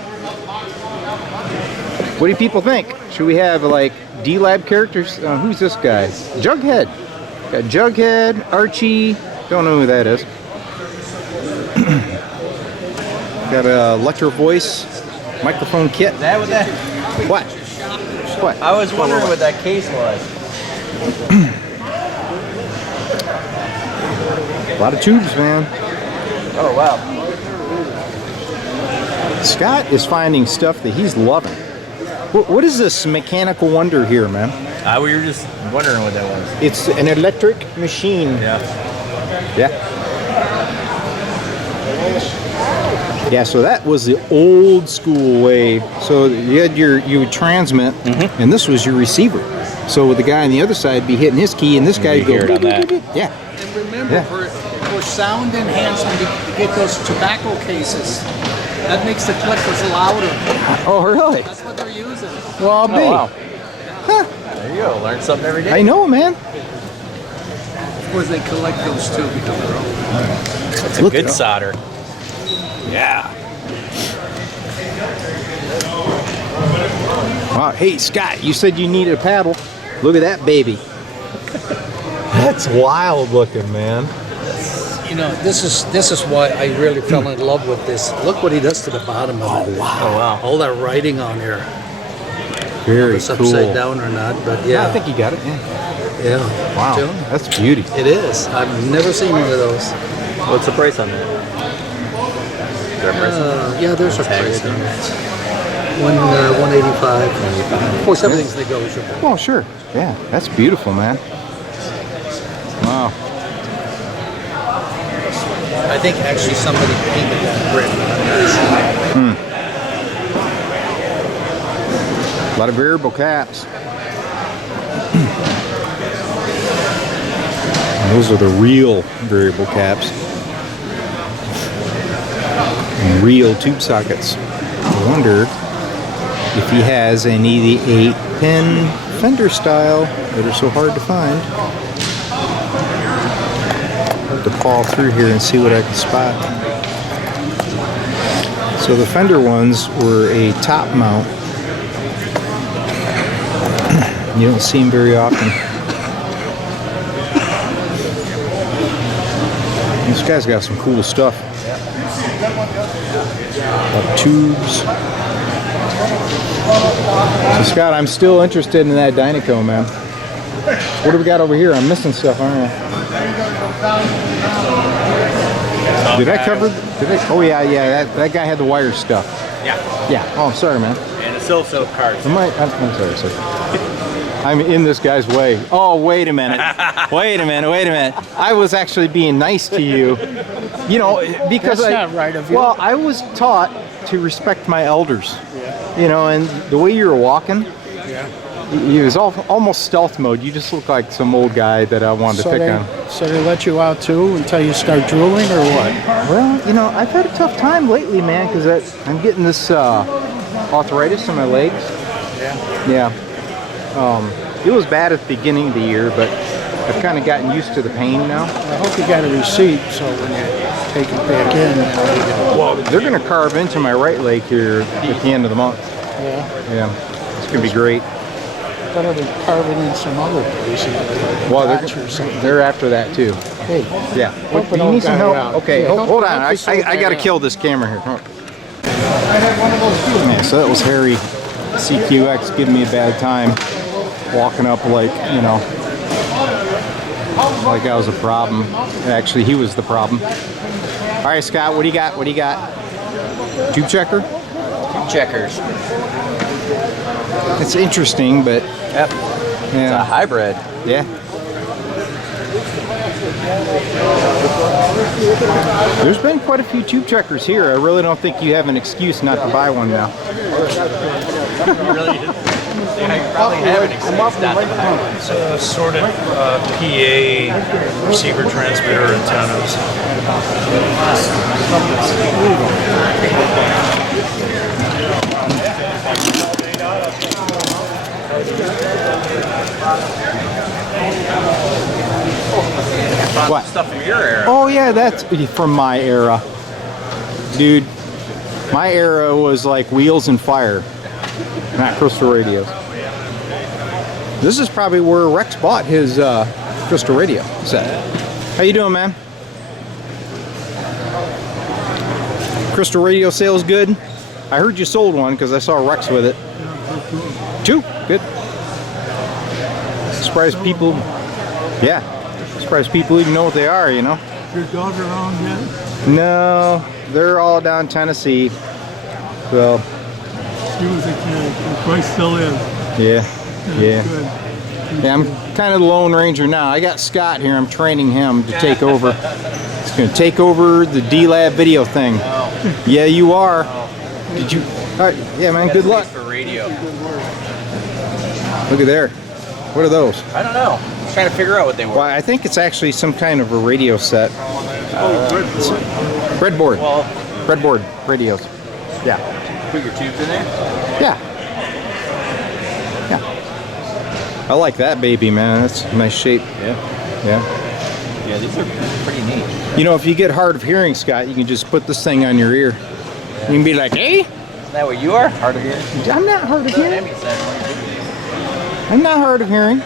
What do people think? Should we have like D-Lab characters? Who's this guy? Jughead. Got Jughead, Archie. Don't know who that is. Got a Electro Voice microphone kit. Is that what that? What? What? I was wondering what that case was. A lot of tubes, man. Oh, wow. Scott is finding stuff that he's loving. What is this mechanical wonder here, man? We were just wondering what that was. It's an electric machine. Yeah. Yeah. Yeah, so that was the old school way. So you had you would transmit, and this was your receiver. So the guy on the other side would be hitting his key, and this guy would go. Yeah. And remember, for sound enhancement, to get those tobacco cases, that makes the clickers louder. Oh, really? That's what they're using. Well, I'll be. wow. Huh. There you go. Learn something every day. I know, man. Of course, they collect those too because they're old. It's a good solder. Yeah. Wow. Hey, Scott, you said you needed a paddle. Look at that baby. That's wild looking, man. You know, this is why I really fell in love with this. Look what he does to the bottom of it. Wow. Oh, wow. All that writing on here. Very It's cool. upside down or not, but yeah. I think you got it. Yeah. Yeah. Wow. Tell me. That's beauty. It is. I've never seen one of those. What's the price on that? Yeah, there's a price on that. 185. Of course, everything's negotiable. Well, sure. Yeah, that's beautiful, man. Wow. I think actually somebody painted that brick. A lot of variable caps. Those are the real variable caps. And real tube sockets. I wonder if he has any of the 8-pin Fender style that are so hard to find. I'll have to paw through here and see what I can spot. So the Fender ones were a top mount. You don't see them very often. This guy's got some cool stuff. A lot of tubes. So Scott, I'm still interested in that Dynaco, man. What do we got over here? I'm missing stuff, aren't I? Did I cover? Oh yeah, that guy had the wire stuff. Yeah. Yeah. Oh, sorry, man. And a So cars. I'm sorry, sir. I'm in this guy's way. Oh, wait a minute. Wait a minute. I was actually being nice to you. You know, because That's not right of you. Well, I was taught to respect my elders. Yeah. You know, and the way you were walking, he was almost stealth mode. You just look like some old guy that I wanted to pick on. So they let you out too until you start drooling, or what? Well, you know, I've had a tough time lately, man, because I'm getting this arthritis in my legs. Yeah. It was bad at the beginning of the year, but I've kind of gotten used to the pain now. I hope you got a receipt, so when you take it back in, well, they're going to carve into my right leg here at the end of the month. Yeah. It's going to be great. Better than carving in some other places. Well, they're after that too. Hey. Yeah. Help Do an you old need some guy help? out. Okay, Yeah, hold on. help this old I guy got to out. kill this camera here. Yeah, so that was Harry CQX giving me a bad time, walking up like, you know, like I was a problem. Actually, he was the problem. All right, Scott, what do you got? Tube checker? Tube checkers. It's interesting, but Yep. yeah. It's a hybrid. Yeah. There's been quite a few tube checkers here. I really don't think you have an excuse not to buy one now. I probably have an excuse not to buy one. It's a sort of PA receiver transmitter antennas. What? Stuff from your era. Oh yeah, that's from my era. Dude, my era was like Wheels and Fire, not Crystal Radios. This is probably where Rex bought his Crystal Radio set. How you doing, man? Crystal Radio sales good? I heard you sold one because I saw Rex with it. 2? Good. Surprised people, yeah. Surprised people even know what they are, you know? Your dog around yet? No, they're all down Tennessee. So, He was a kid. He probably still is. yeah. Good. Yeah, I'm kind of the Lone Ranger now. I got Scott here. I'm training him to take over. He's going to take over the D-Lab video thing. Yeah, you are. Did you? All right. Yeah, man. Good luck. For radio. Look at there. What are those? I don't know. I'm trying to figure out what they were. Well, I think it's actually some kind of a radio set. Breadboard. Well, breadboard radios. Yeah. Put your tubes in there? Yeah. I like that baby, man. That's a nice shape. Yeah. Yeah, these are pretty neat. You know, if you get hard of hearing, Scott, you can just put this thing on your ear. You can be like, hey? Isn't that what you are? Hard of hearing? I'm not hard of hearing. I'm not hard of hearing.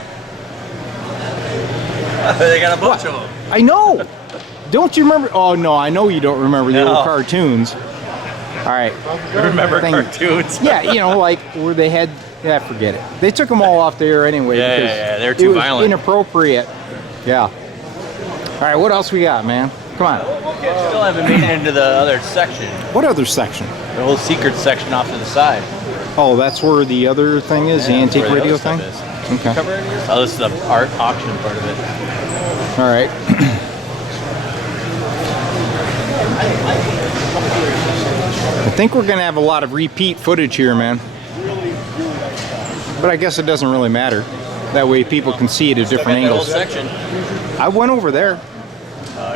They got a bunch of them. I know. Don't you remember? Oh, no, I know you don't remember. They were cartoons. All right. Remember cartoons? Yeah, you know, like where they had, yeah, forget it. They took them all off the air anyway. Yeah, they're too violent. It was inappropriate. Yeah. All right, what else we got, man? Come on. Still haven't made it into the other section. What other section? The whole secret section off to the side. Oh, that's where the other thing is, the antique where the radio other thing? stuff is. Okay. Cover any of this? Oh, this is the art auction part of it. All right. I think we're going to have a lot of repeat footage here, man. But I guess it doesn't really matter. That way people can see it at different Whole angles. section. I went over there.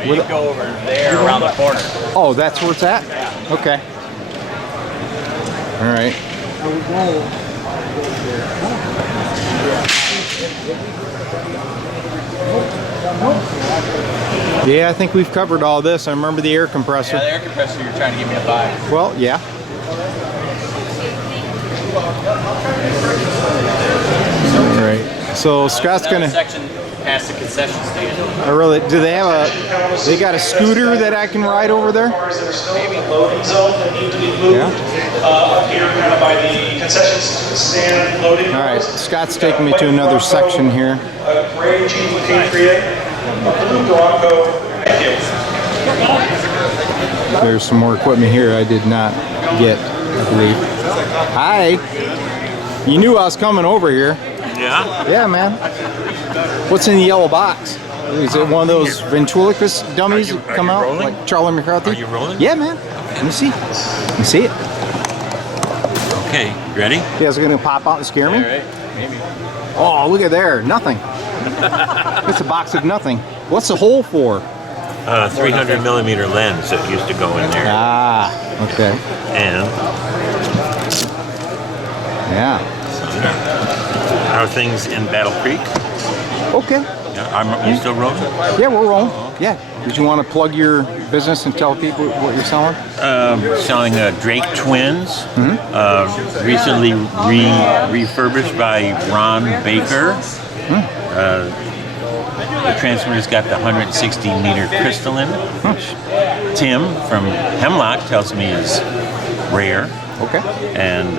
You go over there around the corner. Oh, that's where it's at? Okay. All right. Yeah, I think we've covered all this. I remember the air compressor. Yeah, the air compressor you're trying to get me to buy. Well, yeah. All right. So Scott's gonna. Section past the concession stand. I really. Do they have a? They got a scooter that I can ride over there? Maybe. Loading zone that need to be moved. Yeah. Up here, kind of by the concession stand loading. All right. Scott's taking me to another section here. A gray Jeep Patriot, a blue Bronco. Thank you. There's some more equipment here I did not get, I believe. Hi. You knew I was coming over here. Yeah? Yeah, man. What's in the yellow box? Is it one of those ventriloquist dummies that come out rolling? like Charlie McCarthy? Are you rolling? Yeah, man. Let me see. Let me see it. Okay, ready? You guys are gonna pop out and scare me? All right, maybe. Oh, look at there. Nothing. It's a box of nothing. What's the hole for? 300 millimeter lens that used to go in there. Ah, okay. And Yeah. how are things in Battle Creek? Okay. Yeah, you still rolling? Yeah, we're rolling. Yeah. Did you want to plug your business and tell people what you're selling? Selling Drake twins, recently refurbished by Ron Baker. The transmitter's got the 160 meter crystalline, which Tim from Hemlock tells me is rare. Okay. And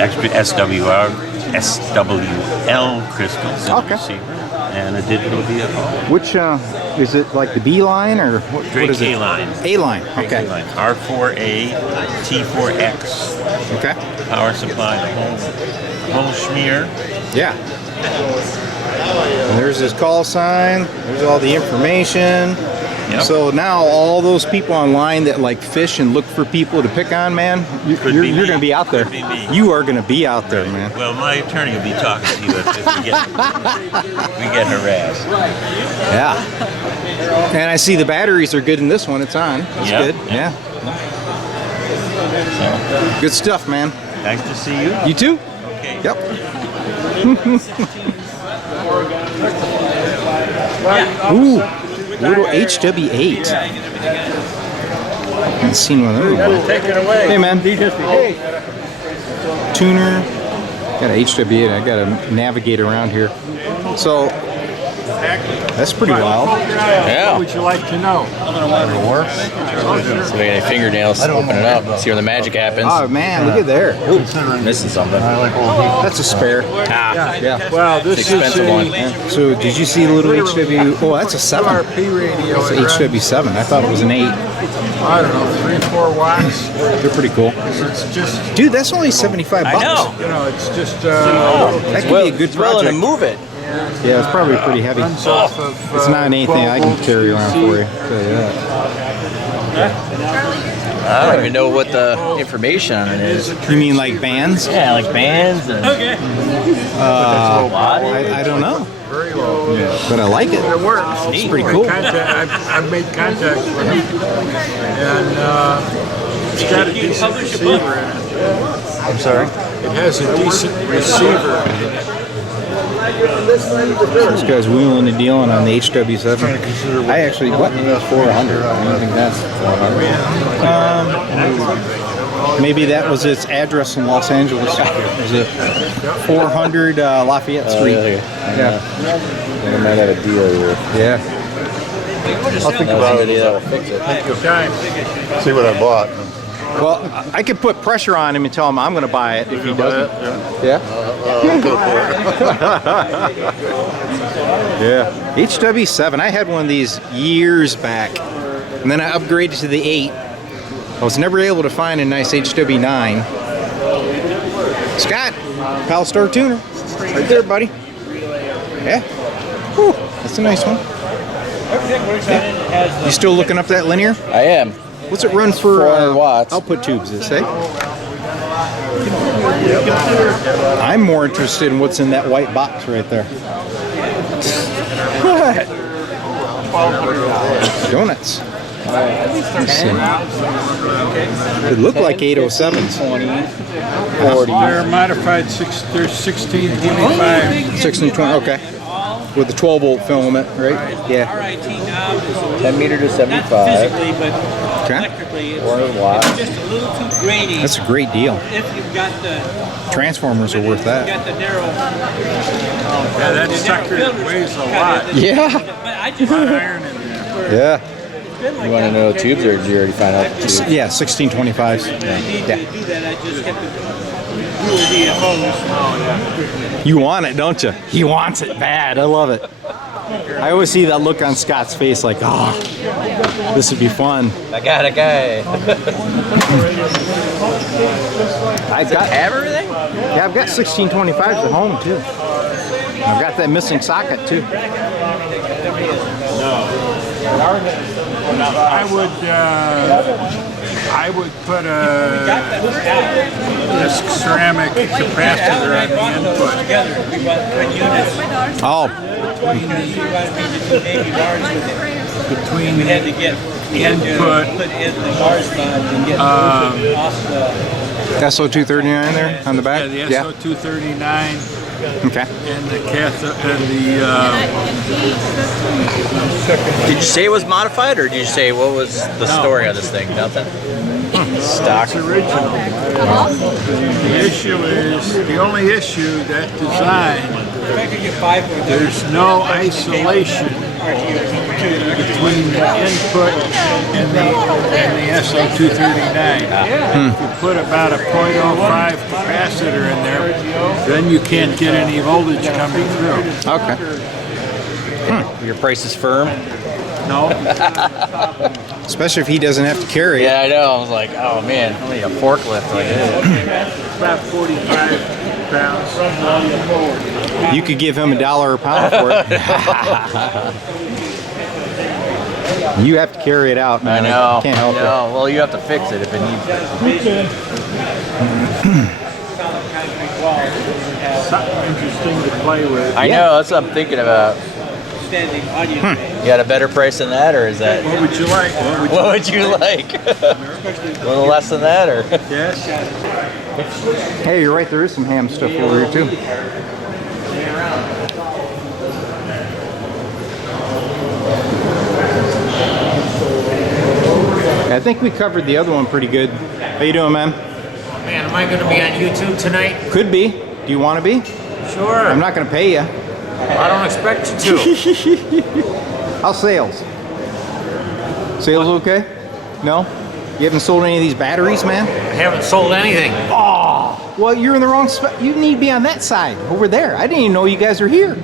extra SWL crystals in the receiver, and a digital VFO. Which is it, like the B line or what Drake is it? A-line. A-line. Okay. A-line. R4A T4X. Okay. Power supply, the whole schmear. Yeah. And there's his call sign. There's all the information. Yep. So now all those people online that like fish and look for people to pick on, man, you're going to be out there. Could be me. You are going to be out there, man. Well, my attorney will be talking to you if we get harassed. Yeah. And I see the batteries are good in this one. It's on. It's Yep. good. Yeah. Good stuff, man. Nice to see you. You too? Okay. Yep. Ooh, little HW8. Haven't seen one of those. Take it away. Hey, man. Hey. Tuner. Got an HW8. I got to navigate around here. So that's pretty wild. Yeah. What would you like to know? So we got any fingernails, open it up, see where the magic happens. Oh man, look at there. Ooh, missing something. That's a spare. Ah, yeah. Well, this it's an expensive is one. Yeah. So did you see the little HW? Oh, that's a 7. RP radio. That's an HW7. I thought it was an 8. I don't know, 3-4 watts. They're pretty cool. It's just, Dude, that's only 75 bucks. I know. you know, it's just. That could be a good willing to project. move it. Yeah, it's probably pretty heavy. Runs off of, It's not anything I can carry around for you. I'll tell you that. I don't even know what the information on it is. You mean like bands? Yeah, like bands and. I don't know. Very low. Yeah. But I like it. It works. It's pretty cool. I've made contact with it. And it's got a decent receiver in it. I'm sorry? It has a decent receiver in it. This guy's wheeling and dealing on the HW7. I actually, what? 400. I don't think that's 400. Maybe that was its address in Los Angeles. It was a 400 Lafayette Street. Yeah. I might have a deal here. Yeah. I'll think about it. Take your time. See what I bought. Well, I could put pressure on him and tell him I'm going to buy it if he doesn't. Yeah? Yeah. HW7. I had one of these years back, and then I upgraded to the 8. I was never able to find a nice HW9. Scott, Pal Star Tuner. Right there, buddy. Yeah. Whew, that's a nice one. Yeah. You still looking up that linear? I am. What's it run for 400 watts. output tubes, does it say? I'm more interested in what's in that white box right there. Donuts. Let's see. It looked like 807s. 40. They're modified, there's 1625. 1620, okay. With the 12 volt filament, right? Yeah. 10 meter to 75. Okay. 400 watts. Just a little too grainy. That's a great deal. If you've got the Transformers are worth that. got the narrow. Yeah, that sucker weighs a lot. Yeah. But I just Iron in there. Yeah. You want to know tubes, or did you already find out the tubes? Yeah, 1625s. need to Yeah. do that. I just kept it. VFOs. You want it, don't you? He wants it bad. I love it. I always see that look on Scott's face like, oh, this would be fun. I got a guy. I've got have everything? Yeah, I've got 1625s at home too. I've got that missing socket too. I would put a ceramic capacitor on the input. Oh. Between the input. SO239 there on the back? Yeah, the SO239. Okay. And the cathode and Did you say it was modified, or did you say what was the story of this thing? Nothing. Stock. It's original. The issue is the only issue that design. There's no isolation between the input and the SO239. If you put about a 0.05 capacitor in there, then you can't get any voltage coming through. Okay. Your price is firm? No. Especially if he doesn't have to carry it. Yeah, I know. I was like, oh man, I need a forklift like this. About 45 pounds. You could give him $1 a pound for it. You have to carry it out, man. I know. Can't help it. Well, you have to fix it if it needs it. Something interesting to play with. I know. That's what I'm thinking about. You got a better price than that, or is that? What would you like? What would you like? A little less than that, or? Yes. Hey, you're right. There is some ham stuff over here too. I think we covered the other one pretty good. How you doing, man? Man, am I going to be on YouTube tonight? Could be. Do you want to be? Sure. I'm not going to pay you. I don't expect you to. How's sales? Sales okay? No? You haven't sold any of these batteries, man? I haven't sold anything. Oh, well, you're in the wrong spot. You need to be on that side, over there. I didn't even know you guys are here.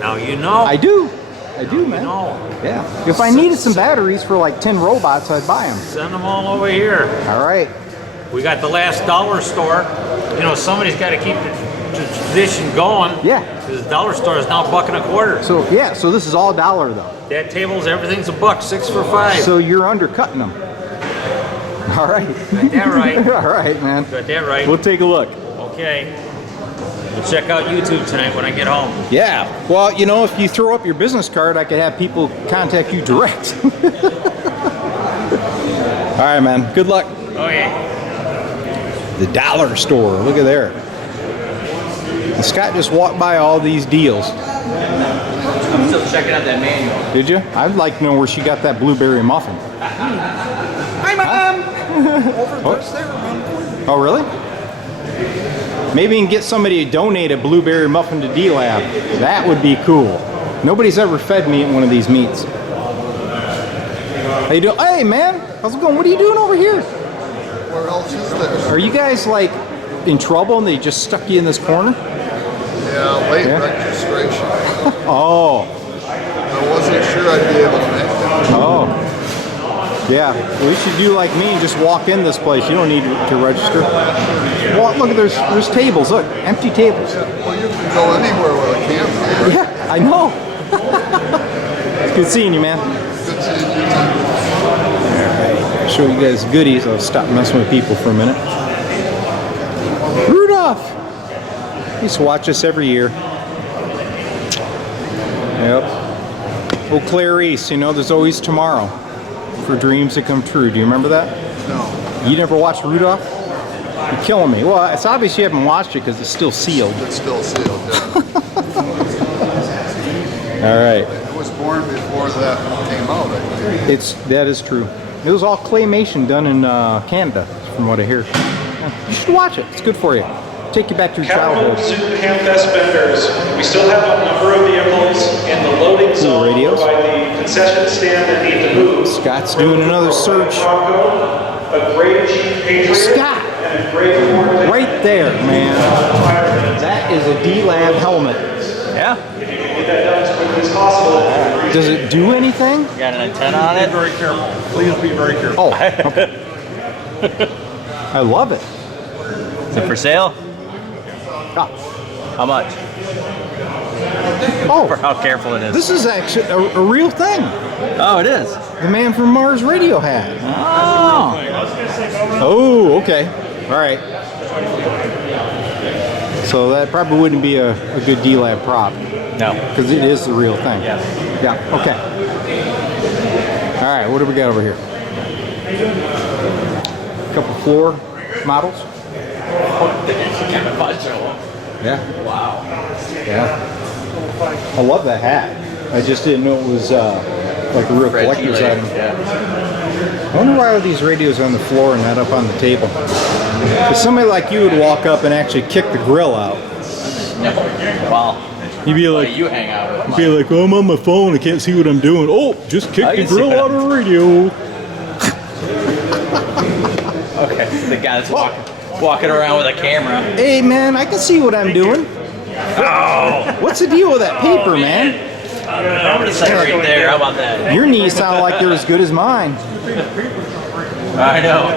Now you know. I do. I do, man. No. Yeah. If I needed some batteries for like 10 robots, I'd buy them. Send them all over here. All right. We got the last dollar store. You know, somebody's got to keep the tradition going. Yeah. Because the dollar store is now $1.25. So, yeah, so this is all dollar, though. That table's everything's $1, 6 for $5. So you're undercutting them. All right. Got that right. All right, man. Got that right. We'll take a look. Okay. We'll check out YouTube tonight when I get home. Yeah. Well, you know, if you throw up your business card, I could have people contact you direct. All right, man. Good luck. Okay. The dollar store. Look at there. And Scott just walked by all these deals. I'm still checking out that manual. Did you? I'd like to know where she got that blueberry muffin. Hi, Mom! Over there around the corner. Oh, really? Maybe you can get somebody to donate a blueberry muffin to D-Lab. That would be cool. Nobody's ever fed me at one of these meets. How you doing? Hey, man. How's it going? What are you doing over here? Where else is there? Are you guys, like, in trouble and they just stuck you in this corner? Yeah, late registration. Oh. I wasn't sure I'd be able to make it. Oh. Yeah. Well, you should do like me and just walk in this place. You don't need to register. Well, look, there's tables. Look, empty tables. Well, you can go anywhere with a camera. Right? Yeah, I know. It's good seeing you, man. Good seeing you too. Alright, show you guys goodies. I'll stop messing with people for a minute. Rudolph! He used to watch us every year. Yep. Oh, Clarice, you know, there's always tomorrow for dreams that come true. Do you remember that? No. You never watched Rudolph? You're killing me. Well, it's obvious you haven't watched it because it's still sealed. It's still sealed, yeah. All right. It was born before that came out, I think. That is true. It was all claymation done in Canada, from what I hear. Yeah, you should watch it. It's good for you. Take you back to your childhood. Kalamazoo Hamfest vendors. We still have a number of vehicles in the loading zone radios. by the concession stand that need to move. Scott's doing another search. A gray Jeep Patriot. Scott! And a gray Ford. Right there, man. That is a D-Lab helmet. Yeah. Get that done as quickly as possible. Does it do anything? Got an antenna on it. Be very careful. Please be very careful. Oh, okay. I love it. Is it for sale? Ah. How much? Oh, For how careful it is. this is actually a real thing. Oh, it is. The Man from Mars radio hat. Oh. Oh, okay. All right. So that probably wouldn't be a good D-Lab prop. No. Because it is the real thing. Yeah. Yeah, okay. All right, what do we got over here? A couple floor models. Yeah. Wow. Yeah. I love that hat. I just didn't know it was like a real collector's item. Yeah. I wonder why are these radios on the floor and not up on the table? Because somebody like you would walk up and actually kick the grill out. Wow. You'd be like, You hang out with you'd be like, oh, I'm on my phone, I can't see what I'm doing. Oh, just kick I the can see grill what out of the radio. Okay, the guy that's walking around with a camera. Hey man, I can see what I'm doing. Oh! What's the deal with that paper, man? I'm gonna say right there. How about that? Your knees sound like they're as good as mine. I know.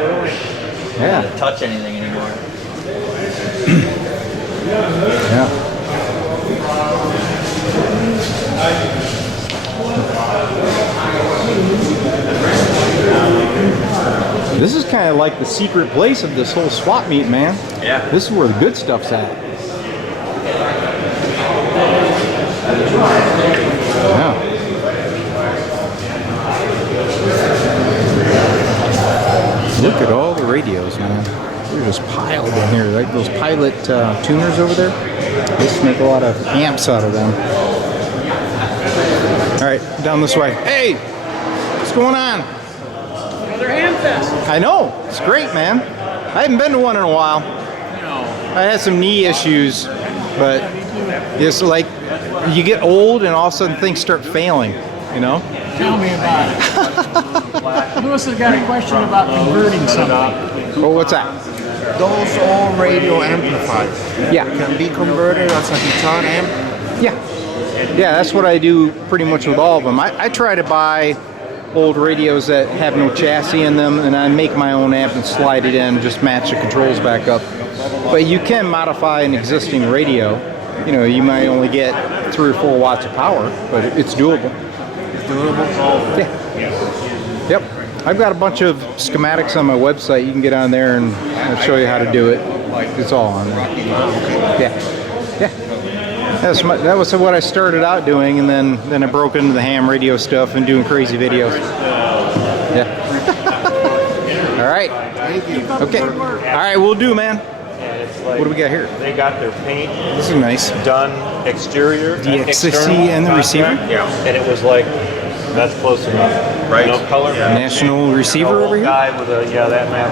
Yeah. Can't touch anything anymore. Yeah. This is kind of like the secret place of this whole swap meet, man. Yeah. This is where the good stuff's at. Yeah. Look at all the radios, man. They're just piled in here. Like those Pilot tuners over there. They just make a lot of amps out of them. All right, down this way. Hey, what's going on? Another Hamfest. I know. It's great, man. I haven't been to one in a while. I had some knee issues, but it's like you get old and all of a sudden things start failing, you know? Tell me about it. Lewis has got a question about converting something. Well, what's that? Those old radio amplifiers. Yeah. Can be converted as a guitar amp. Yeah. Yeah, that's what I do pretty much with all of them. I try to buy old radios that have no chassis in them, and I make my own amp and slide it in, just match the controls back up. But you can modify an existing radio. You know, you might only get 3 or 4 watts of power, but it's doable. It's doable? Yeah. Yep. I've got a bunch of schematics on my website. You can get on there and I'll show you how to do it. It's all on there. Yeah. Yeah. That was what I started out doing, and then I broke into the ham radio stuff and doing crazy videos. Yeah. All right. Thank you. Okay. All right, we'll do, man. What do we got here? They got their paint This is nice. done exterior, DX60 and the receiver? Yeah, and it was like, that's close enough. Right. No color. National receiver over here? Guy with a, yeah, that map.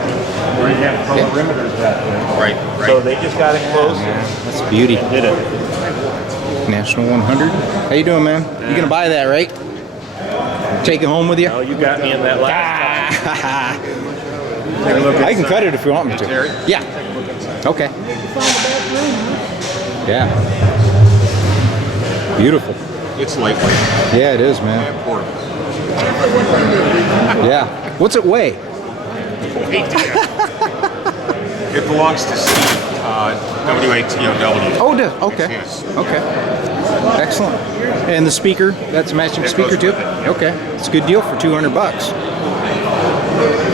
Where you have colorimeters that way. Right, So they just got it close. That's a beauty. Did it. National 100. How you doing, man? You gonna buy that, right? Take it home with you? Oh, you got me in that last Take a look. I can cut it if you want me to. Yeah. Okay. Yeah. Beautiful. It's lightweight. Yeah, it is, man. Yeah. What's it weigh? It belongs to Steve, WATOW. Oh, it does. Okay. Yes. Okay. Excellent. And the speaker, that's a matching speaker too? Okay. It's a good deal for $200.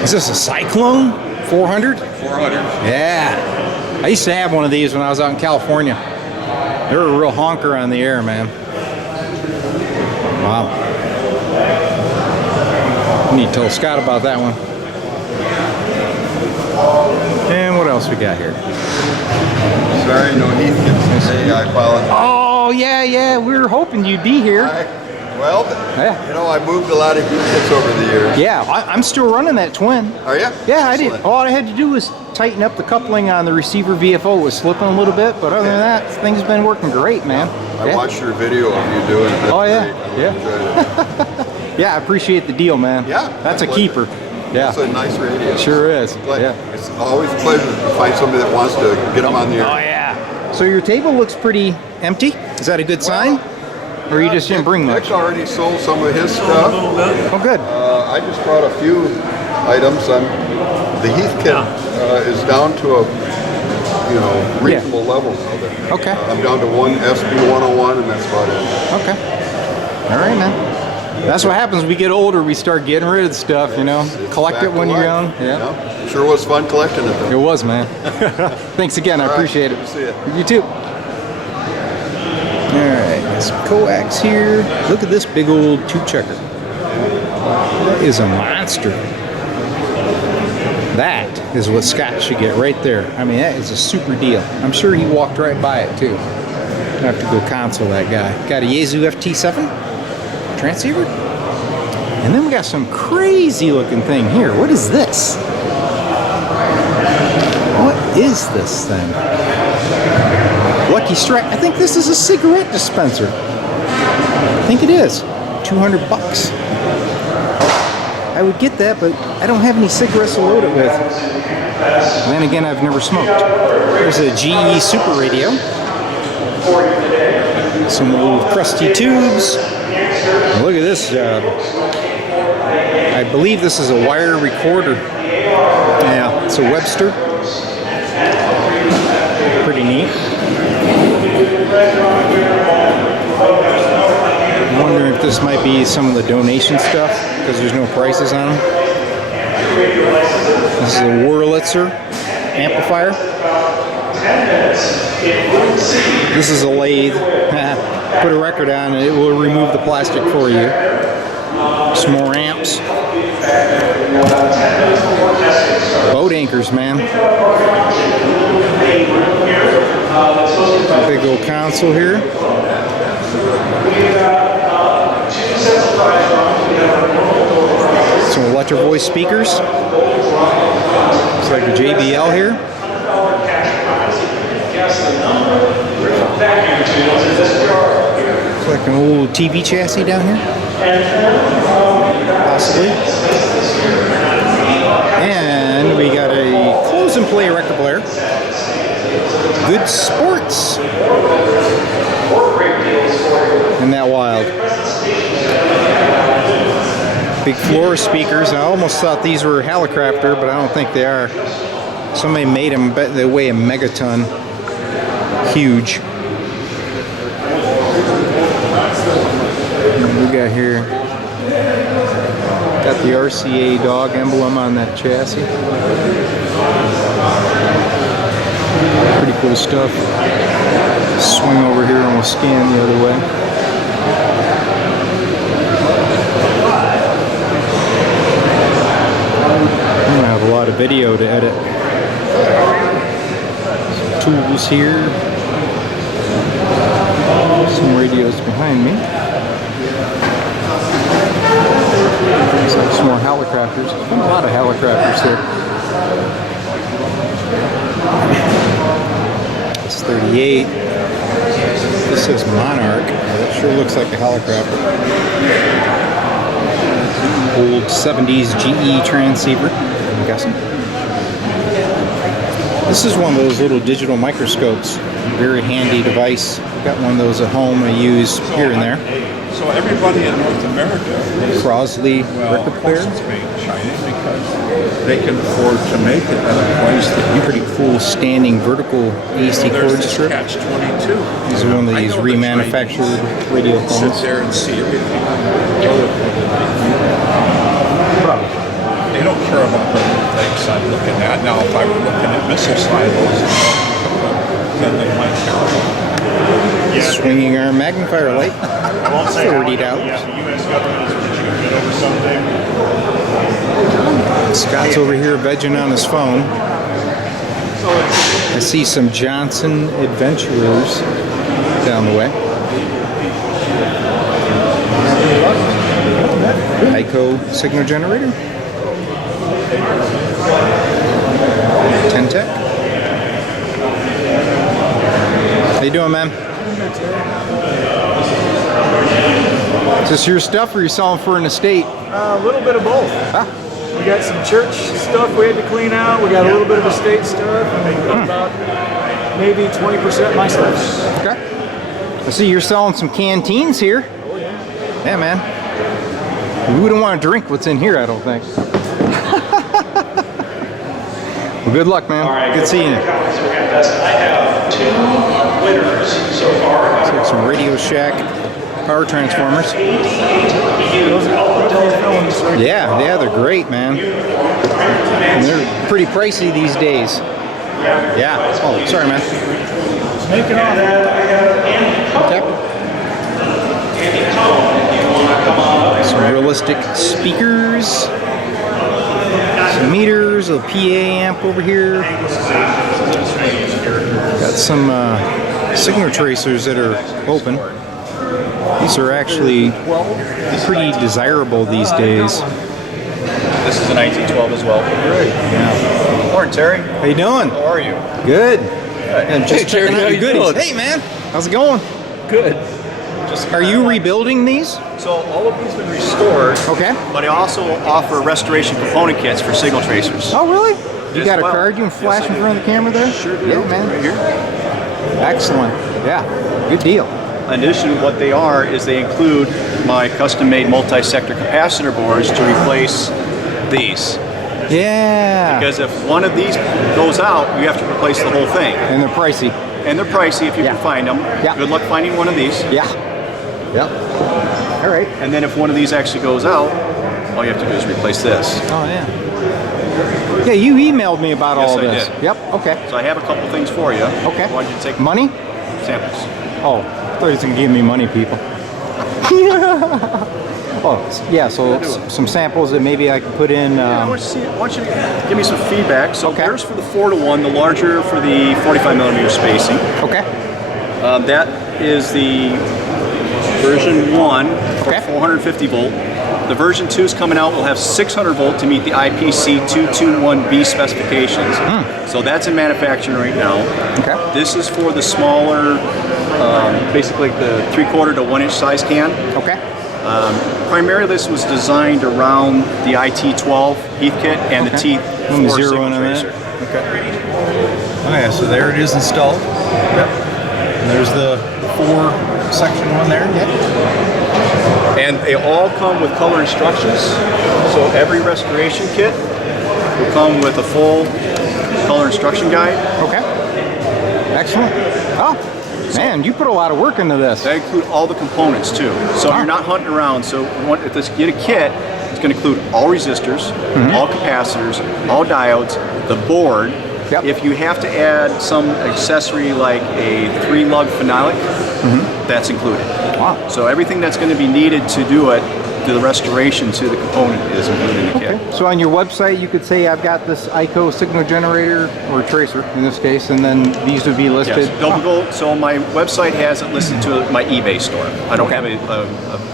Is this a Cyclone 400? 400. Yeah. I used to have one of these when I was out in California. They were a real honker on the air, man. Wow. I need to tell Scott about that one. And what else we got here? Sorry, no heat gets today. I apologize. Oh, yeah. We were hoping you'd be here. Well, I moved a lot of heat kits over the years. Yeah, I'm still running that twin. Are you? Yeah, I did. All I had to do was tighten up the coupling on the receiver VFO. It was slipping a little bit, but other than that, things have been working great, man. I watched your video of you doing it. Oh, yeah. Yeah, I appreciate the deal, man. Yeah. That's a keeper. Yeah. It's a nice radio. Sure is. Yeah. It's always a pleasure to find somebody that wants to get them on the air. Oh, yeah. So your table looks pretty empty. Is that a good sign? Or you just didn't bring much? Nick already sold some of his stuff. Oh, good. I just brought a few items. The Heath kit is down to a reasonable level now. Okay. I'm down to one SB101, and that's about it. Okay. All right, man. That's what happens. We get older, we start getting rid of stuff, you know. Collect it when you're young. Yeah. Sure was fun collecting it, though. It was, man. Thanks again. I appreciate it. Good to see you. You too. All right, got some coax here. Look at this big old tube checker. That is a monster. That is what Scott should get right there. I mean, that is a super deal. I'm sure he walked right by it too. I have to go console that guy. Got a Yaesu FT7 transceiver. And then we got some crazy looking thing here. What is this? What is this thing? Lucky Strike. I think this is a cigarette dispenser. I think it is. 200 bucks. I would get that, but I don't have any cigarettes to load it with. And then again, I've never smoked. There's a GE Super Radio. Some old crusty tubes. And look at this job. I believe this is a wire recorder. Yeah, it's a Webster. Pretty neat. I'm wondering if this might be some of the donation stuff, because there's no prices on them. This is a Wurlitzer amplifier. This is a lathe. Put a record on and it will remove the plastic for you. Some more amps. Boat anchors, man. Big old console here. Some Electro Voice speakers. Looks like a JBL here. Looks like an old TV chassis down here. Possibly. And we got a close and play record player. Good Sports. Isn't that wild? Big floor speakers. I almost thought these were Hallicrafter, but I don't think they are. Somebody made them, but they weigh a megaton. Huge. What we got here? Got the RCA dog emblem on that chassis. Pretty cool stuff. Swing over here and we'll scan the other way. I'm gonna have a lot of video to edit. Some tools here. Some radios behind me. Looks like some more Hallicrafters. A lot of Hallicrafters here. It's 38. This says Monarch. That sure looks like a Hallicrafter. Old 70s GE transceiver, I'm guessing. This is one of those little digital microscopes. Very handy device. I've got one of those at home I use here and there. So everybody in North America Crosley record player. Made in China because they can afford to make it at a price that you pretty cool standing vertical AST cord strip. Catch-22. These are one of these remanufactured radio phones. Sit there and see everything. They don't care about the things I'm looking at. Now, if I were looking at missile silos, then they might care about it. Swinging arm magnifier light. $40. Scott's over here vegging on his phone. I see some Johnson Adventurers down the way. ICO signal generator. Tentec. How you doing, man? Is this your stuff or are you selling for an estate? A little bit of both. Huh? We got some church stuff we had to clean out. We got a little bit of estate stuff. And about maybe 20% myself. Okay. I see you're selling some canteens here. Yeah, man. We wouldn't want to drink what's in here, I don't think. Well, good luck, man. All right, good seeing you. I have 2 winners so far. Looks like some Radio Shack power transformers. Yeah, they're great, man. And they're pretty pricey these days. Yeah. Oh, sorry, man. Make it on. Okay. Some realistic speakers. Some meters, a PA amp over here. Got some signal tracers that are open. These are actually pretty desirable these days. This is a 1912 as well. Great. Yeah. Morning, Terry. How you doing? How are you? Good. And just checking out your goodies. Hey, man. How's it going? Good. Are you rebuilding these? So all of these have been restored. Okay. But I also offer restoration component kits for signal tracers. Oh, really? You As got a well. card you can flash in front of the camera there? Sure do. Yeah, man. Right here. Excellent. Yeah. Good deal. In addition, what they are is they include my custom-made multi-sector capacitor boards to replace these. Yeah. Because if one of these goes out, you have to replace the whole thing. And they're pricey. And they're pricey if you can find them. Yeah. Good luck finding one of these. Yeah. Yep. All right. And then if one of these actually goes out, all you have to do is replace this. Oh, yeah. Yeah, you emailed me about all I this. did. Yep, okay. So I have a couple things for you. Okay. I want you to take money? Samples. Oh, I thought you was going to give me money, people. Oh, yeah, so some samples that maybe I can put in. I want you to give me some feedback. So here's for the 4-to-1, the larger for the 45mm spacing. Okay. That is the version 1 for 450 volt. The version 2 is coming out, will have 600 volt to meet the IPC 221B specifications. So that's in manufacturing right now. Okay. This is for the smaller, basically the 3/4 to 1 inch size can. Okay. Primarily this was designed around the IT12 Heath kit and the T4 signal tracer. Okay. Oh yeah, so there it is installed. Yep. And there's the 4-section one there. Yep. And they all come with color instructions. So every restoration kit will come with a full color instruction guide. Okay. Excellent. Oh, man, you put a lot of work into this. They include all the components too. So you're not hunting around. So if you get a kit, it's going to include all resistors, all capacitors, all diodes, the board. Yep. If you have to add some accessory like a 3-lug phenolic, that's included. Wow. So everything that's going to be needed to do it, to the restoration to the component is included in the kit. So on your website, you could say I've got this ICO signal generator, or tracer in this case, and then these would be listed. Yes. Don't go, so my website has it listed to my eBay store. I don't have a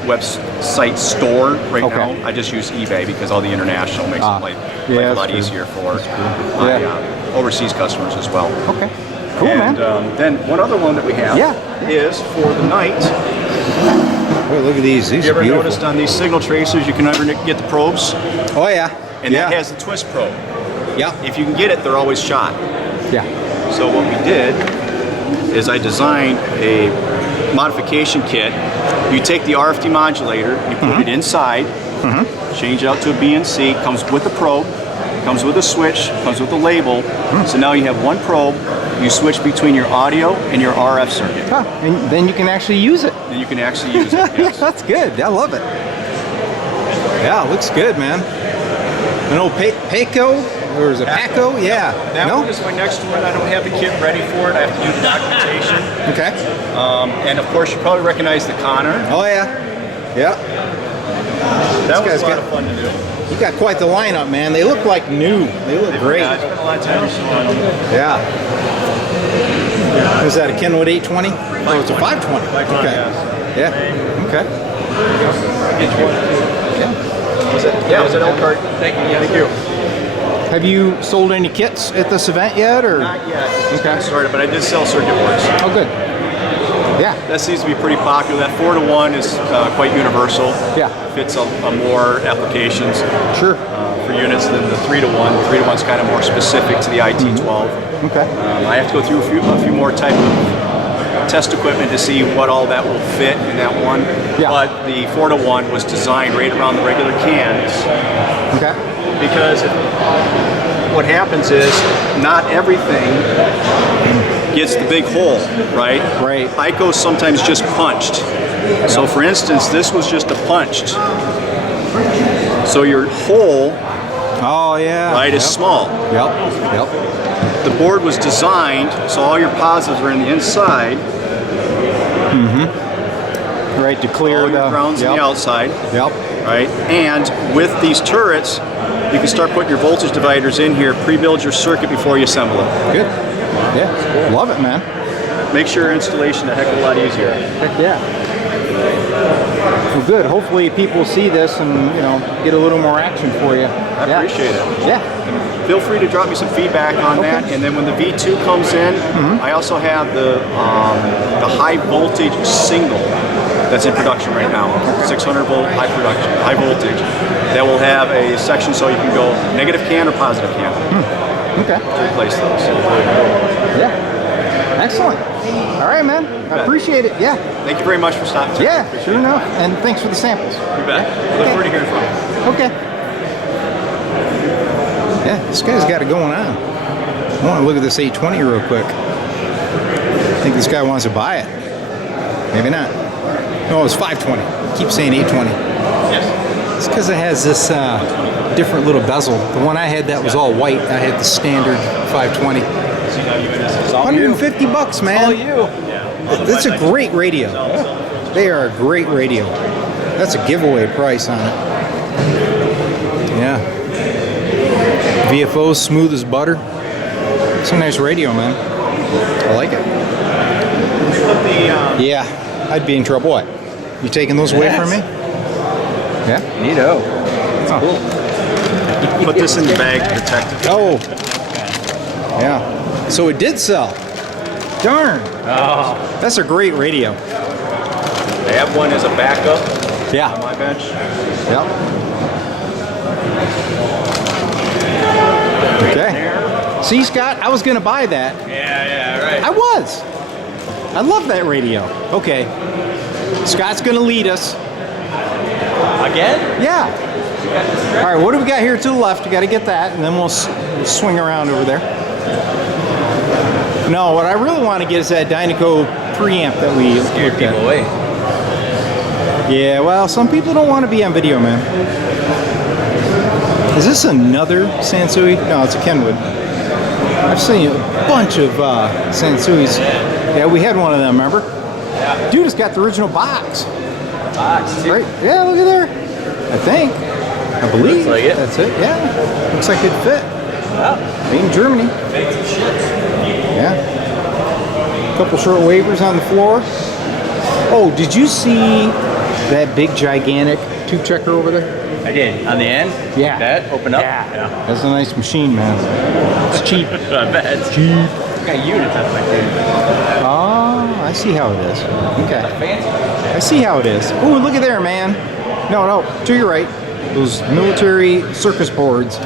website store right now. I just use eBay because all the international makes it like a lot easier for my overseas customers as well. Okay. Cool, and, man. Then one other one that we have is for the night. Oh, look at these. These you are ever beautiful. noticed on these signal tracers you can never get the probes? Oh yeah. And that has the twist probe. Yeah. If you can get it, they're always shot. Yeah. So what we did is I designed a modification kit. You take the RFD modulator, you put it inside, change it out to a BNC, comes with a probe, comes with a switch, comes with a label. So now you have one probe, you switch between your audio and your RF circuit. Huh. And then you can actually use it. Then you can actually use it, yes. That's good. I love it. Yeah, it looks good, man. An old Paco, or is it Paco? Yeah. That one is my next one. I don't have the kit ready for it. I have to do the documentation. Okay. And of course, you probably recognize the Connor. Oh yeah. Yeah. That was a lot of fun to do. You got quite the lineup, man. They look like new. They look great. I spent a lot of time on them. Yeah. Is that a Kenwood 820? Oh, it's a 520. Okay. Yeah. Okay. Yeah, was it Elkhart? Thank you. Thank you. Have you sold any kits at this event yet, or? Not yet. Just got started, but I did sell circuit boards. Oh, good. Yeah. That seems to be pretty popular. That 4-to-1 is quite universal. Yeah. Fits a more applications. Sure. for units than the 3-to-1. The 3-to-1's kind of more specific to the IT12. Okay. I have to go through a few more type of test equipment to see what all that will fit in that one. Yeah. But the 4-to-1 was designed right around the regular cans. Okay. Because what happens is not everything gets the big hole, right? Right. ICO's sometimes just punched. So for instance, this was just a punched. So your hole, oh yeah, right, is small. Yep. The board was designed so all your positives are in the inside. Mm-hmm. Right, to clear all your grounds on the outside. Yep. Right, and with these turrets, you can start putting your voltage dividers in here, pre-build your circuit before you assemble it. Good. Yeah, love it, man. Makes your installation a heck of a lot easier. Heck yeah. Well, good. Hopefully people see this and, you know, get a little more action for you. I appreciate it. Yeah. And feel free to drop me some feedback on that. And then when the V2 comes in, I also have the high voltage single that's in production right now. 600 volt high voltage. That will have a section so you can go negative can or positive can. Okay. To replace those. Yeah. Excellent. All right, man. I appreciate it. Yeah. Thank you very much for stopping. Yeah, sure enough. And thanks for the samples. You bet. Look forward to hearing from you. Okay. Yeah, this guy's got it going on. I want to look at this 820 real quick. I think this guy wants to buy it. Maybe not. No, it was 520. I keep saying 820. Yes. It's because it has this different little bezel. The one I had that was all white. I had the standard 520. 150 bucks, man. All you. That's a great radio. They are a great radio. That's a giveaway price on it. Yeah. VFO, smooth as butter. It's a nice radio, man. I like it. Yeah, I'd be in trouble. What? You taking those away from me? Yeah? Neato. That's cool. Put this in the bag to protect it. Oh. Yeah. So it did sell. Darn. Oh. That's a great radio. I have one as a backup. Yeah. On my bench. Yep. Okay. See, Scott, I was going to buy that. Yeah, right. I was. I love that radio. Okay. Scott's going to lead us. Again? Yeah. All right, what do we got here to the left? We got to get that, and then we'll swing around over there. No, what I really want to get is that Dynaco preamp that we looked at. Away. Yeah, well, some people don't want to be on video, man. Is this another Sansui? No, it's a Kenwood. I've seen a bunch of Sansuis. Yeah, we had one of them, remember? Yeah. Dude, it's got the original box. Box, too. Right? Yeah, look at there. I think. I believe. Looks like it. That's it, yeah. Looks like it fit. Yeah. Made in Germany. Yeah. A couple short wavers on the floor. Oh, did you see that big, gigantic tube checker over there? I did. On the end? Yeah. That? Open up? Yeah. That's a nice machine, man. It's cheap. I bet. It's cheap. I got units that's like that. Oh, I see how it is. Okay. Fancy. I see how it is. Oh, look at there, man. No, to your right. Those military circus boards.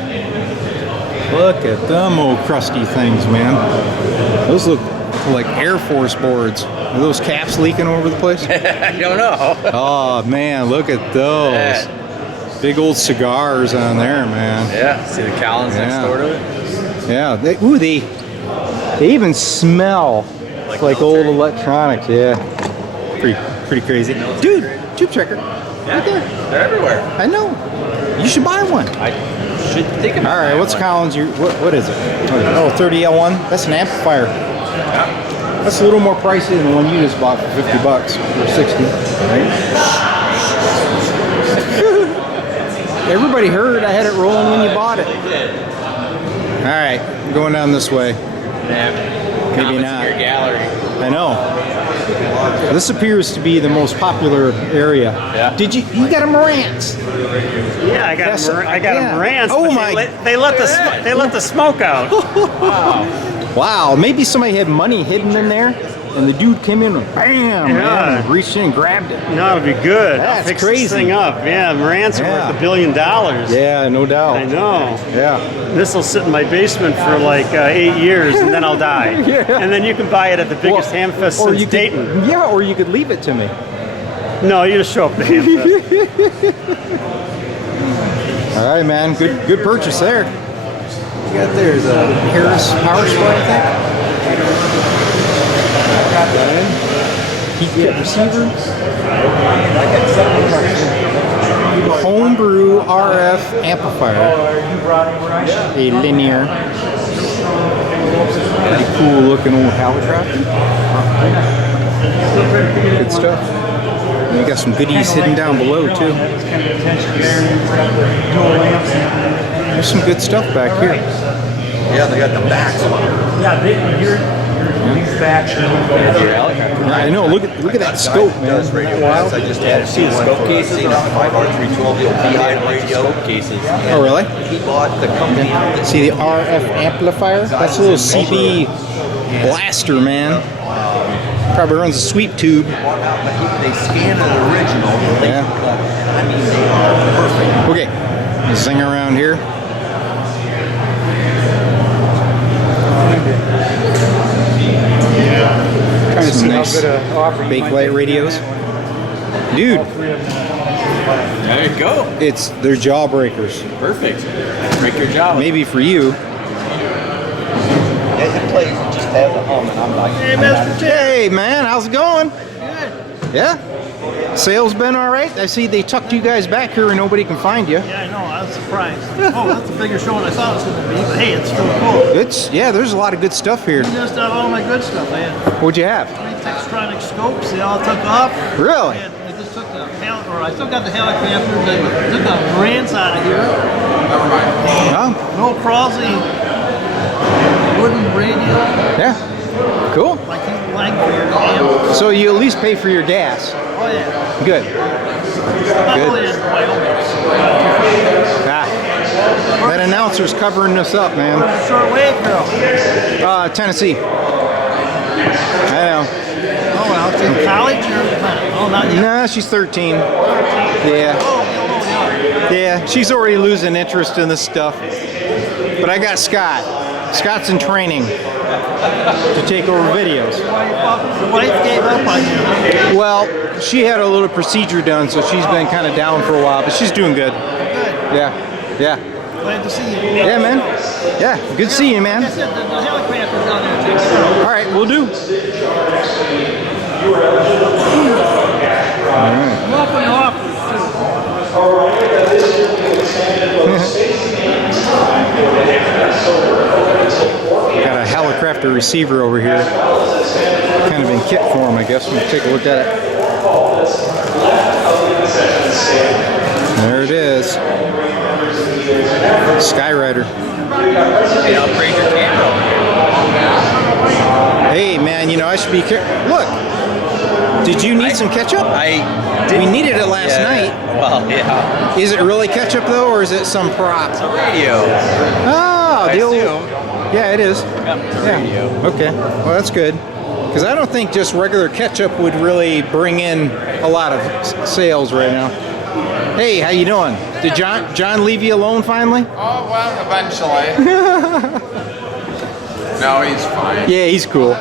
Look at them old crusty things, man. Those look like Air Force boards. Are those caps leaking over the place? I don't know. Oh, man, look at those. Yeah. Big old cigars on there, man. Yeah, see the Collins next door to it? Yeah, they even smell like old electronics, yeah. Pretty crazy. Dude, tube checker. Yeah, right there. They're everywhere. I know. You should buy one. I should think about it. All right, what's Collins? What is it? Oh, 30L1? That's an amplifier. Yeah. That's a little more pricey than the one you just bought for 50 bucks or 60, right? Everybody heard I had it rolling when you bought it. All right, I'm going down this way. Yeah. Maybe not. Your gallery. I know. This appears to be the most popular area. Yeah. Did you got a Marantz? Yeah, I got yeah. a Marantz. Oh my! They let the smoke out. Wow. Wow. Maybe somebody had money hidden in there. and the dude came in and bam, Yeah. man, and reached in and grabbed it. No, it'll be good. That's I'll fix crazy. this thing up. Yeah, Marantz Yeah. worth $1 billion. Yeah, no doubt. I know. Yeah. This will sit in my basement for like 8 years, and then I'll die. Yeah. And then you can buy it at the biggest Hamfest Or since you could, Dayton. yeah, or you could leave it to me. No, you just show up at the Hamfest. All right, man. Good purchase there. You got there's a Harris power supply, I think. Heat kit receiver. Homebrew RF amplifier. A linear. Pretty cool looking old Hallicraft. Good stuff. And you got some goodies hidden down below too. There's some good stuff back here. Yeah, they got the backs on them. Yeah, you're I know. Look at that scope, man. Isn't that wild? I just had See the scope cases on the 5R312, the old beehive radio. scope cases. Oh, really? He bought the company. See the RF amplifier? That's a little CB blaster, man. Probably runs a sweep tube. They scanned an original. Yeah. I mean, they are perfect. Okay, zing around here. Trying to Some see nice how good a offer you might Bakelite get. radios. Dude, There you go. they're jawbreakers. Perfect. Break your jaw. Maybe for you. It plays, it just has a hum, and I'm like, Hey, Mr. Tim. Hey, man, how's it going? Good. Yeah? Sales been all right? I see they tucked you guys back here and nobody can find you. Yeah, I know. I was surprised. Oh, that's a bigger show than I thought it was going to be. But hey, it's still cool. Yeah, there's a lot of good stuff here. I just have all my good stuff. I had What'd you have? 3 Textronic scopes. They all took off. Really? I just took the I still got the Helicrafters. I took the Marantz out of here. Huh? No Crosley wooden radio. Yeah. Cool. Like you like your So you at least pay for your gas. Oh yeah. Good. Not only in Wyoming. Ah. That announcer's covering us up, man. Short wave girl. Tennessee. I know. Oh well, she's in college or oh not yet. Nah, she's 13. Yeah. Yeah, she's already losing interest in this stuff. But I got Scott. Scott's in training to take over videos. The wife gave up on you, huh? Well, she had a little procedure done, so she's been kind of down for a while, but she's doing good. Good. Yeah. Yeah. Glad to see you. Yeah, man. Yeah, good seeing you, man. I said the Helicrafters down there. Check it out. All right, we'll do. I'm open to offers Got a Hallicrafter receiver over here. Kind of in kit form, I guess. We'll take a look at it. There it is. Skyrider. Hey, upgrade your camera. Hey, man, you know, I should be careful. Look, did you need some ketchup? We needed it last night. Well, yeah. Is it really ketchup, though, or is it some prop? It's a radio. Oh, I the old... assume. Yeah, it is. Yeah, it's a radio. Okay, well, that's good. Because I don't think just regular ketchup would really bring in a lot of sales right now. Hey, how you doing? Did John leave you alone finally? Oh, well, eventually. No, he's fine. Yeah, he's cool.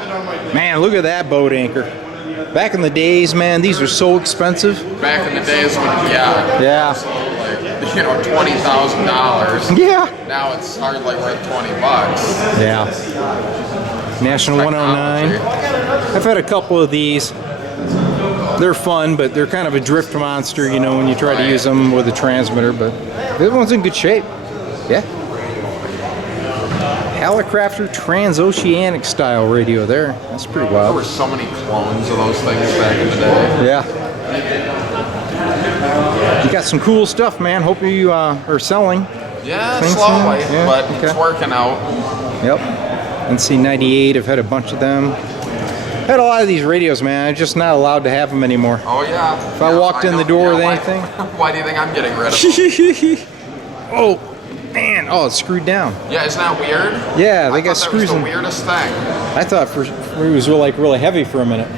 Man, look at that boat anchor. Back in the days, man, these were so expensive. Back in the days when, yeah. Yeah. Absolutely. You know, $20,000. Yeah. Now it's hardly worth $20. Yeah. National 109. I've had a couple of these. They're fun, but they're kind of a drift monster, you know, when you try to use them with a transmitter, but this one's in good shape. Yeah. Hallicrafter transoceanic style radio there. That's pretty There wild. were so many clones of those things back in the day. Yeah. You got some cool stuff, man. Hope you are selling. Yeah, things slowly, soon. Yeah, but okay. it's working out. Yep. NC98, I've had a bunch of them. Had a lot of these radios, man. I'm just not allowed to have them anymore. Oh, yeah. If I walked in the door with anything. Why do you think I'm getting rid of them? Oh, Man, oh, it's screwed down. Yeah, isn't that weird? Yeah, they I got thought screws that in. was the weirdest thing. I thought it was like really heavy for a minute.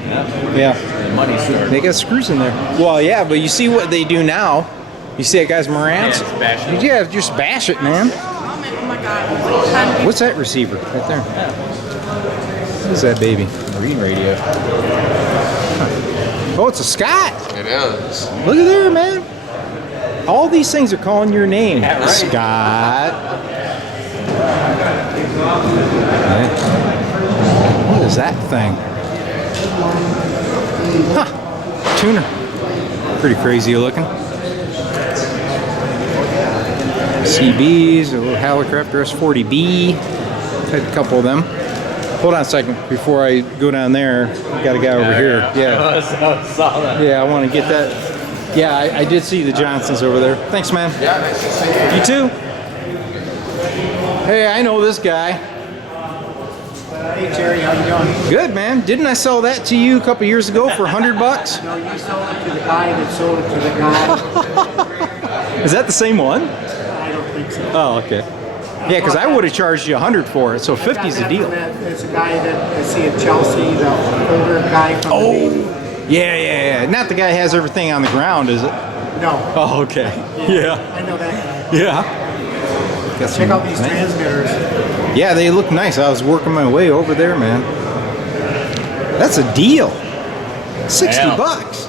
Yeah. Money store. They got screws in there. Well, yeah, but you see what they do now? You see that guy's Marantz? Yeah, bash it. Yeah, just bash it, man. What's that receiver right there? What is that baby? Marine radio. Oh, it's a Scott. It is. Look at there, man. All these things are calling your name. Yeah, right. Scott. What is that thing? Huh. Tuner. Pretty crazy looking. CBs, a little Hallicrafter S40B. Had a couple of them. Hold on a second before I go down there. I got a guy over here. Yeah. I saw that. Yeah, I want to get that. Yeah, I did see the Johnsons over there. Thanks, man. Yeah, nice to see you. You too. Hey, I know this guy. Hey Terry, how you doing? Good, man. Didn't I sell that to you a couple years ago for $100? No, you sold it to the guy that sold it to the guy. Is that the same one? I don't think so. Oh, okay. Yeah, because I would have charged you $100 for it, so 50 is a deal. There's a guy that I see at Chelsea, the older guy from the Navy. Yeah. Not the guy who has everything on the ground, is it? No. Oh, okay. Yeah. I know that guy. Yeah. Check out these transmitters. Yeah, they look nice. I was working my way over there, man. That's a deal. $60.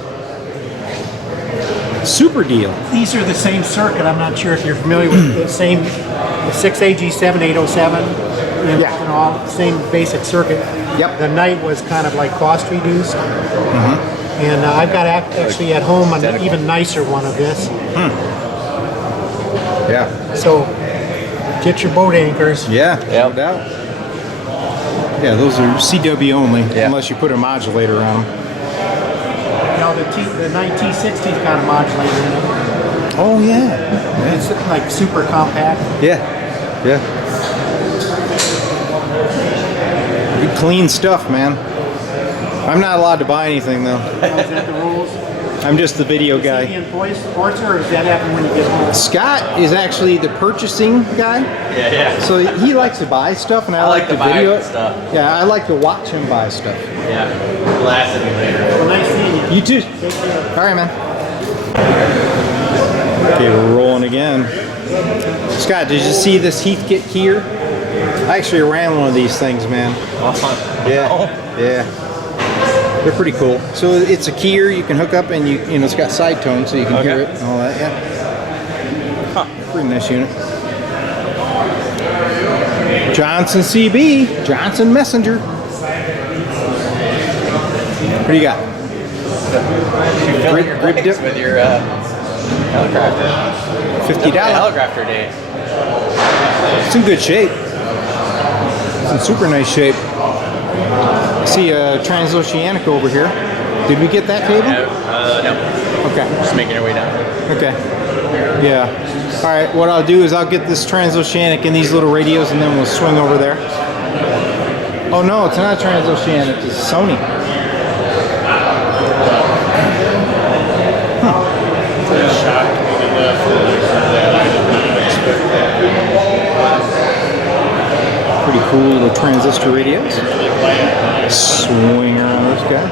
Super deal. These are the same circuit. I'm not sure if you're familiar with the same, the 6AG7807. Yeah. You know, all the same basic circuit. Yep. The night was kind of like cost reduced. And I've got actually at home an even nicer one of this. Yeah. So get your boat anchors. Yeah, no doubt. Yeah, those are CW only, unless you put a modulator on them. Now the 9T60's got a modulator in it. Oh, yeah. It's like super compact. Yeah. Good clean stuff, man. I'm not allowed to buy anything, though. Is that the rules? I'm just the video guy. Is he enforcer, or does that happen when you get home? Scott is actually the purchasing guy. Yeah. So he likes to buy stuff, and I like to buy video it. stuff. Yeah, I like to watch him buy stuff. Yeah. Blast it later. Well, nice seeing you. You too. All right, man. Okay, we're rolling again. Scott, did you see this Heathkit keyer? I actually ran one of these things, man. Yeah. They're pretty cool. So it's a keyer you can hook up, and you know it's got side tone, so you can hear it and all that. Yeah. Pretty nice unit. Johnson CB, Johnson Messenger. What do you got? You filling your legs with your Hallicrafter. $50. Hallicrafter day. It's in good shape. It's in super nice shape. I see a Transoceanic over here. Did we get that cable? No. Okay. Just making our way down. Okay. Yeah. All right. What I'll do is I'll get this Transoceanic and these little radios, and then we'll swing over there. Oh no, it's not a Transoceanic. It's a Sony. Pretty cool little transistor radios. Swing around this guy.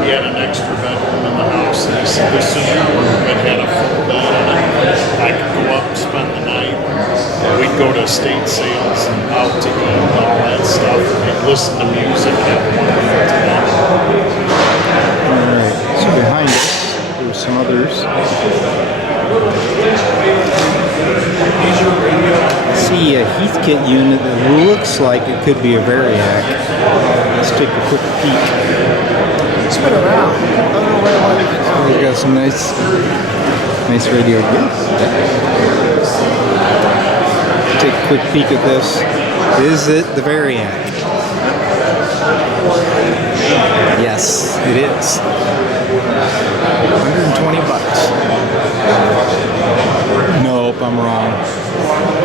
We had an extra bedroom in the house, and he said, "This is your room." It had a full bed in it. I could go up and spend the night. We'd go to estate sales and out to eat and all that stuff, and listen to music, have a wonderful time. Alright, so behind us, there's some others. See a Heathkit unit that looks like it could be a Variac. Let's take a quick peek. It's been around. I don't know where I wanted to get Oh, we've got some nice radio gear. Take a quick peek at this. Is it the Variac? Yes, it is. $120. Nope, I'm wrong.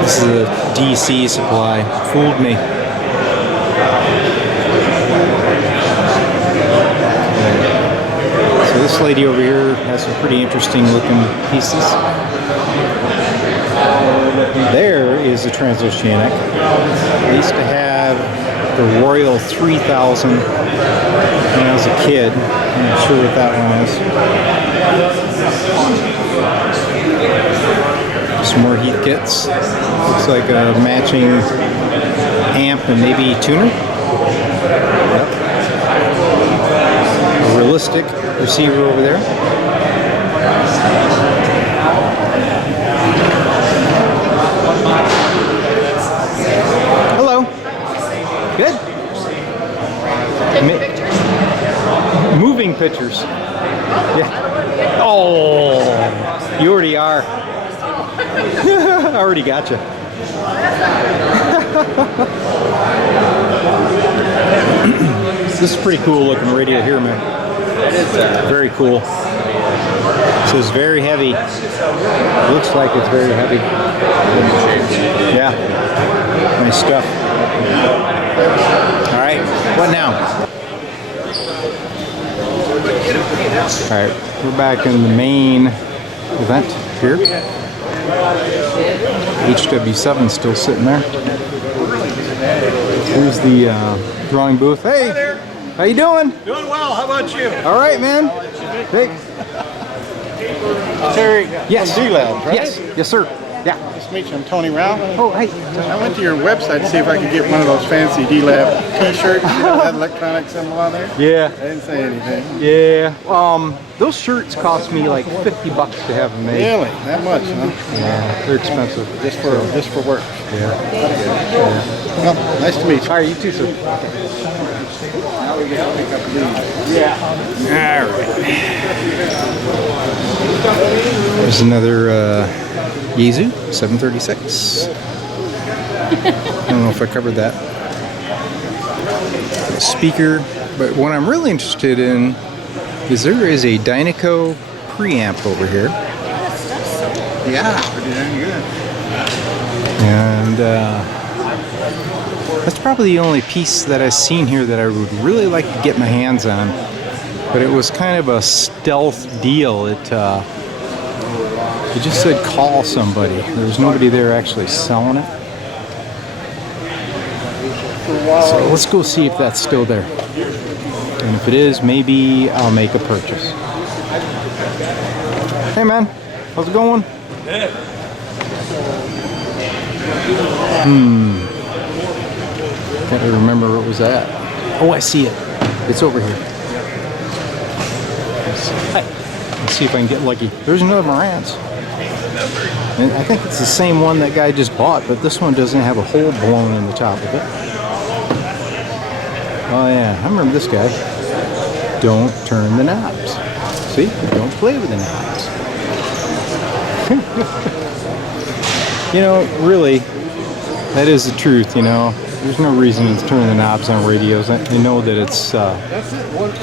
This is a DC supply. Fooled me. So this lady over here has some pretty interesting looking pieces. There is the transoceanic. I used to have the Royal 3000 when I was a kid. I'm not sure what that one is. Some more heat kits. Looks like a matching amp and maybe tuner. Yep. A realistic receiver over there. Hello. Good. Moving pictures. Yeah. Oh, you already are. I already got you. This is pretty cool looking radio here, man. That is very cool. This is very heavy. Looks like it's very heavy. Yeah. Nice stuff. All right. What now? All right. We're back in the main event here. HW7 still sitting there. Here's the drawing booth. Hey, how you doing? Doing well. How about you? All right, man. Hey. Terry, Yes. from D-Labs, right? Yes, sir. Yeah. Nice to meet you. I'm Tony Rao. Oh, hey. I went to your website to see if I could get one of those fancy D-Lab t-shirts. You know, that electronic symbol on there? Yeah. I didn't say anything. Yeah. Those shirts cost me like $50 to have them made. Really? That much, huh? Yeah, they're expensive. Just for work. Yeah. Well, nice to meet you. All right, you too, sir. Yeah. All right. There's another Yaesu 736. I don't know if I covered that. Speaker, but what I'm really interested in is there is a Dynaco preamp over here. Yeah, pretty darn good. And that's probably the only piece that I've seen here that I would really like to get my hands on. But it was kind of a stealth deal. It just said call somebody. There was nobody there actually selling it. So let's go see if that's still there. And if it is, maybe I'll make a purchase. Hey man, how's it going? Good. Can't really remember what was that. Oh, I see it. It's over here. Let's see if I can get lucky. There's another Marantz. And I think it's the same one that guy just bought, but this one doesn't have a hole blown in the top of it. Oh yeah, I remember this guy. Don't turn the knobs. See? Don't play with the knobs. You know, really, that is the truth, you know. There's no reason to turn the knobs on radios. I know that it's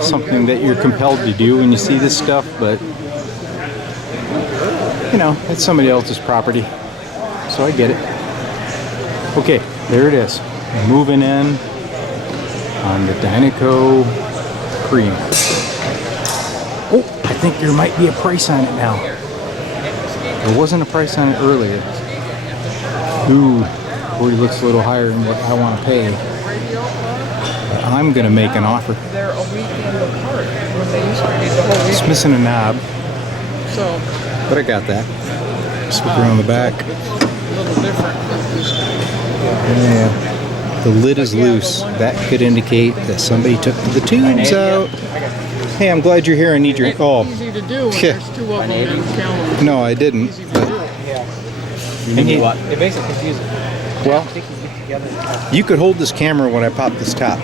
something that you're compelled to do when you see this stuff, but you know, it's somebody else's property, so I get it. Okay, there it is. Moving in on the Dynaco preamp. Oh, I think there might be a price on it now. There wasn't a price on it earlier. Ooh, already looks a little higher than what I want to pay. But I'm gonna make an offer. It's missing a knob, but I got that. Speaker on the back. A little different. Yeah, the lid is loose. That could indicate that somebody took the tubes out. Hey, I'm glad you're here. I need your. Oh, Easy to do when there's two of them in Kalamazoo. no, I didn't. But It makes it confusing. well, you could hold this camera when I pop this top.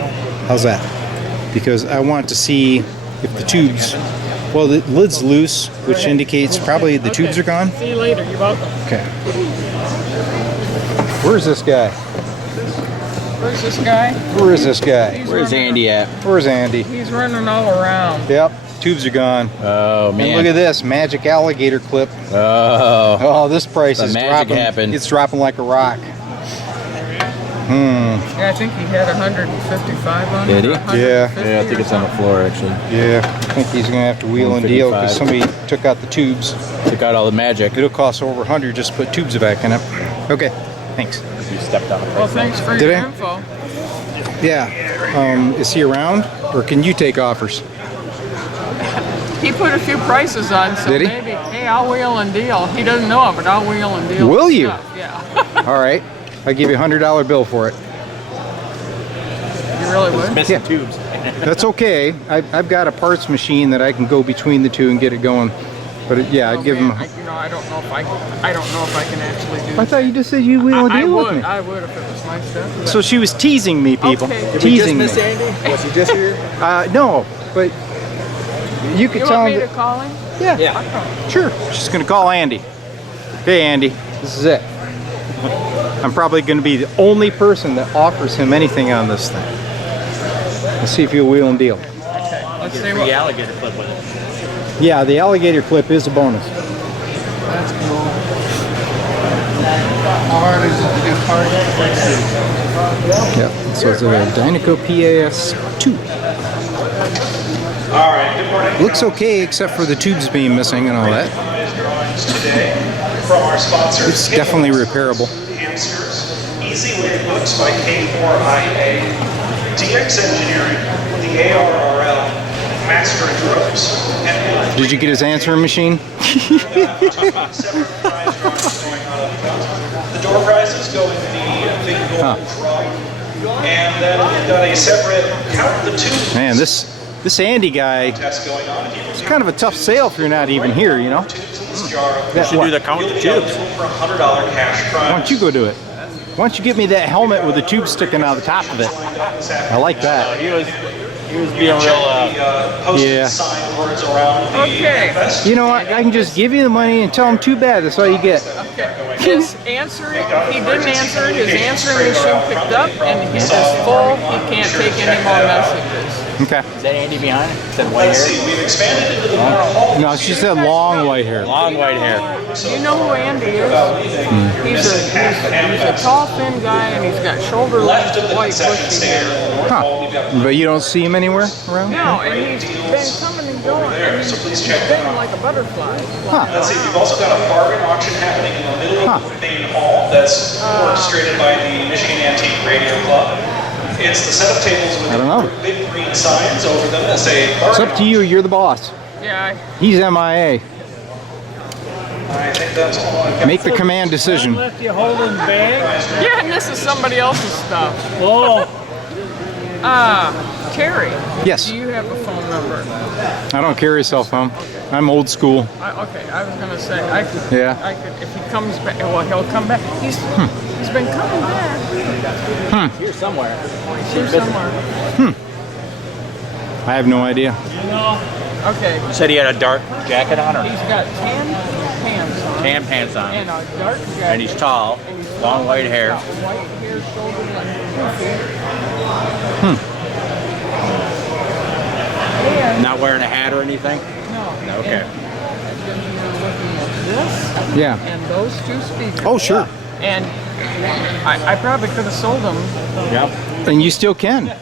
How's that? Because I want to see if the tubes. Well, the lid's loose, which indicates probably the tubes are gone. See you later. You're welcome. Okay. Where's this guy? Where's this guy? Where is this guy? Where's Andy at? Where's Andy? He's running all around. Yep, tubes are gone. Oh man! And look at this magic alligator clip. Oh, Oh, this price the is magic dropping. happened. It's dropping like a rock. Yeah, I think he had 155 on it. Did he? or Yeah. 150 Yeah, I think or it's on the floor actually. Yeah, I think he's gonna have to wheel and deal because somebody took out the tubes. Took out all the magic. It'll cost over 100 just to put tubes back in it. Okay, thanks. You stepped on it. Well, thanks for Did your I? info. Yeah. Is he around, or can you take offers? He put a few prices on, so Did he? maybe, hey, I'll wheel and deal. He doesn't know it, but I'll wheel and deal. Will with you? stuff. Yeah. All right, I'll give you a $100 bill for it. You really would? Missing tubes. That's okay. I've got a parts machine that I can go between the two and get it going. But yeah, I'd give him. I don't know if I can actually do. I thought you just said you wheel and deal with me. I would if it was my stuff. but- So she was teasing me, people. Okay. Teasing me. Andy? Was he just here? No, but you could You tell want him. me to call him? Yeah. Sure. She's gonna call Andy. Okay, Andy, this is it. I'm probably gonna be the only person that offers him anything on this thing. Let's see if he'll wheel and deal. Okay. Let's see The what. alligator clip with it. Yeah, the alligator clip is a bonus. That's cool. How hard is it to get parts? Yeah. So it's a Dynaco PAS2. All right, good morning. Looks okay, except for the tubes being missing and all that. Today from our sponsors. It's definitely repairable. Hamsters, Easy Way Books by K4IA, DX Engineering, the ARRL, Master and Ropes, and Did you get his answering machine? the door prizes go in the big gold drum, and then we've got a separate count the tubes. Man, this Andy guy, Test going on. it's kind of a tough sale if you're not even here, you know? You should do the count the tubes. For $100 cash prize. Why don't you go do it? Why don't you get me that helmet with the tube sticking out of the top of it? I like that. He was being real. Yeah. Sign words around the Okay. You know what? I can just give you the money and tell him too bad. That's all you get. Okay. His answering, he didn't answer. His answering machine picked up, and his is full. He can't take any more messages. Okay. Is that Andy behind? Said white Let's see, hair. we've expanded into the hall. No, she said long white hair. Long white hair. You know who Andy is? He's a tall, thin guy, and he's got shoulder length white bushy hair. Huh. But you don't see him anywhere around? No, and he's been coming and going. I mean, he's been like a butterfly. Huh. Let's see, we've also got a bargain auction happening in the middle of the main hall that's orchestrated by the Michigan Antique Radio Club. It's the set of tables I don't know. with big green signs over them that say It's bargain. up to you. You're the boss. Yeah. He's MIA. I think that's all I've got. Make the command decision. Left you holding bags? Yeah, and this is somebody else's stuff. Oh. Terry. Yes. Do you have a phone number? I don't carry a cell phone. I'm old school. Okay, I was gonna say I could. Yeah. I could if he comes back. Well, he'll come back. He's been coming back. He's here somewhere. He's here somewhere. I have no idea. Okay. You said he had a dark jacket on, or He's got tan pants on. tan pants on, And a dark jacket. and he's tall, long white hair. Got white hair, shoulder length. Not wearing a hat or anything. No. Okay. This Yeah. and those two speakers. Oh, sure. And I probably could have sold them, Yep. And you still can.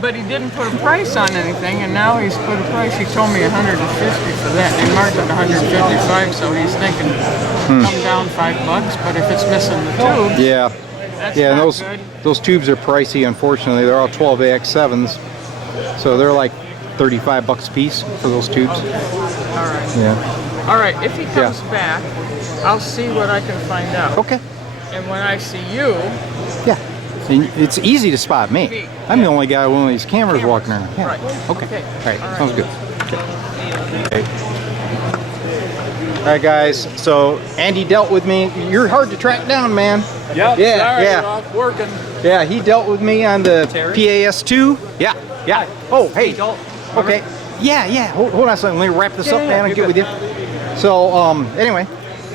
but he didn't put a price on anything, and now he's put a price. He told me 150 for that, and marked it 155, so he's thinking come down $5. But if it's missing the tube, Yeah. that's Yeah, and not good. those tubes are pricey, unfortunately. They're all 12AX7s. So they're like $35 a piece for those tubes. All right. Yeah. All right. If he comes back, I'll see what I can find out. Okay. And when I see you, Yeah. And it's easy to spot me. I'm the only guy with one of these cameras walking around. Yeah. Right. Okay. Okay. All right. Sounds good. Okay. All right, guys. So Andy dealt with me. You're hard to track down, man. Yep. Yeah. Sorry, Yeah. I'm off working. Yeah. He dealt with me on the PAS2. Yeah. Yeah. Oh, hey. Okay. Yeah. Hold on a second. Let me wrap this up, man, and get with you. So, anyway,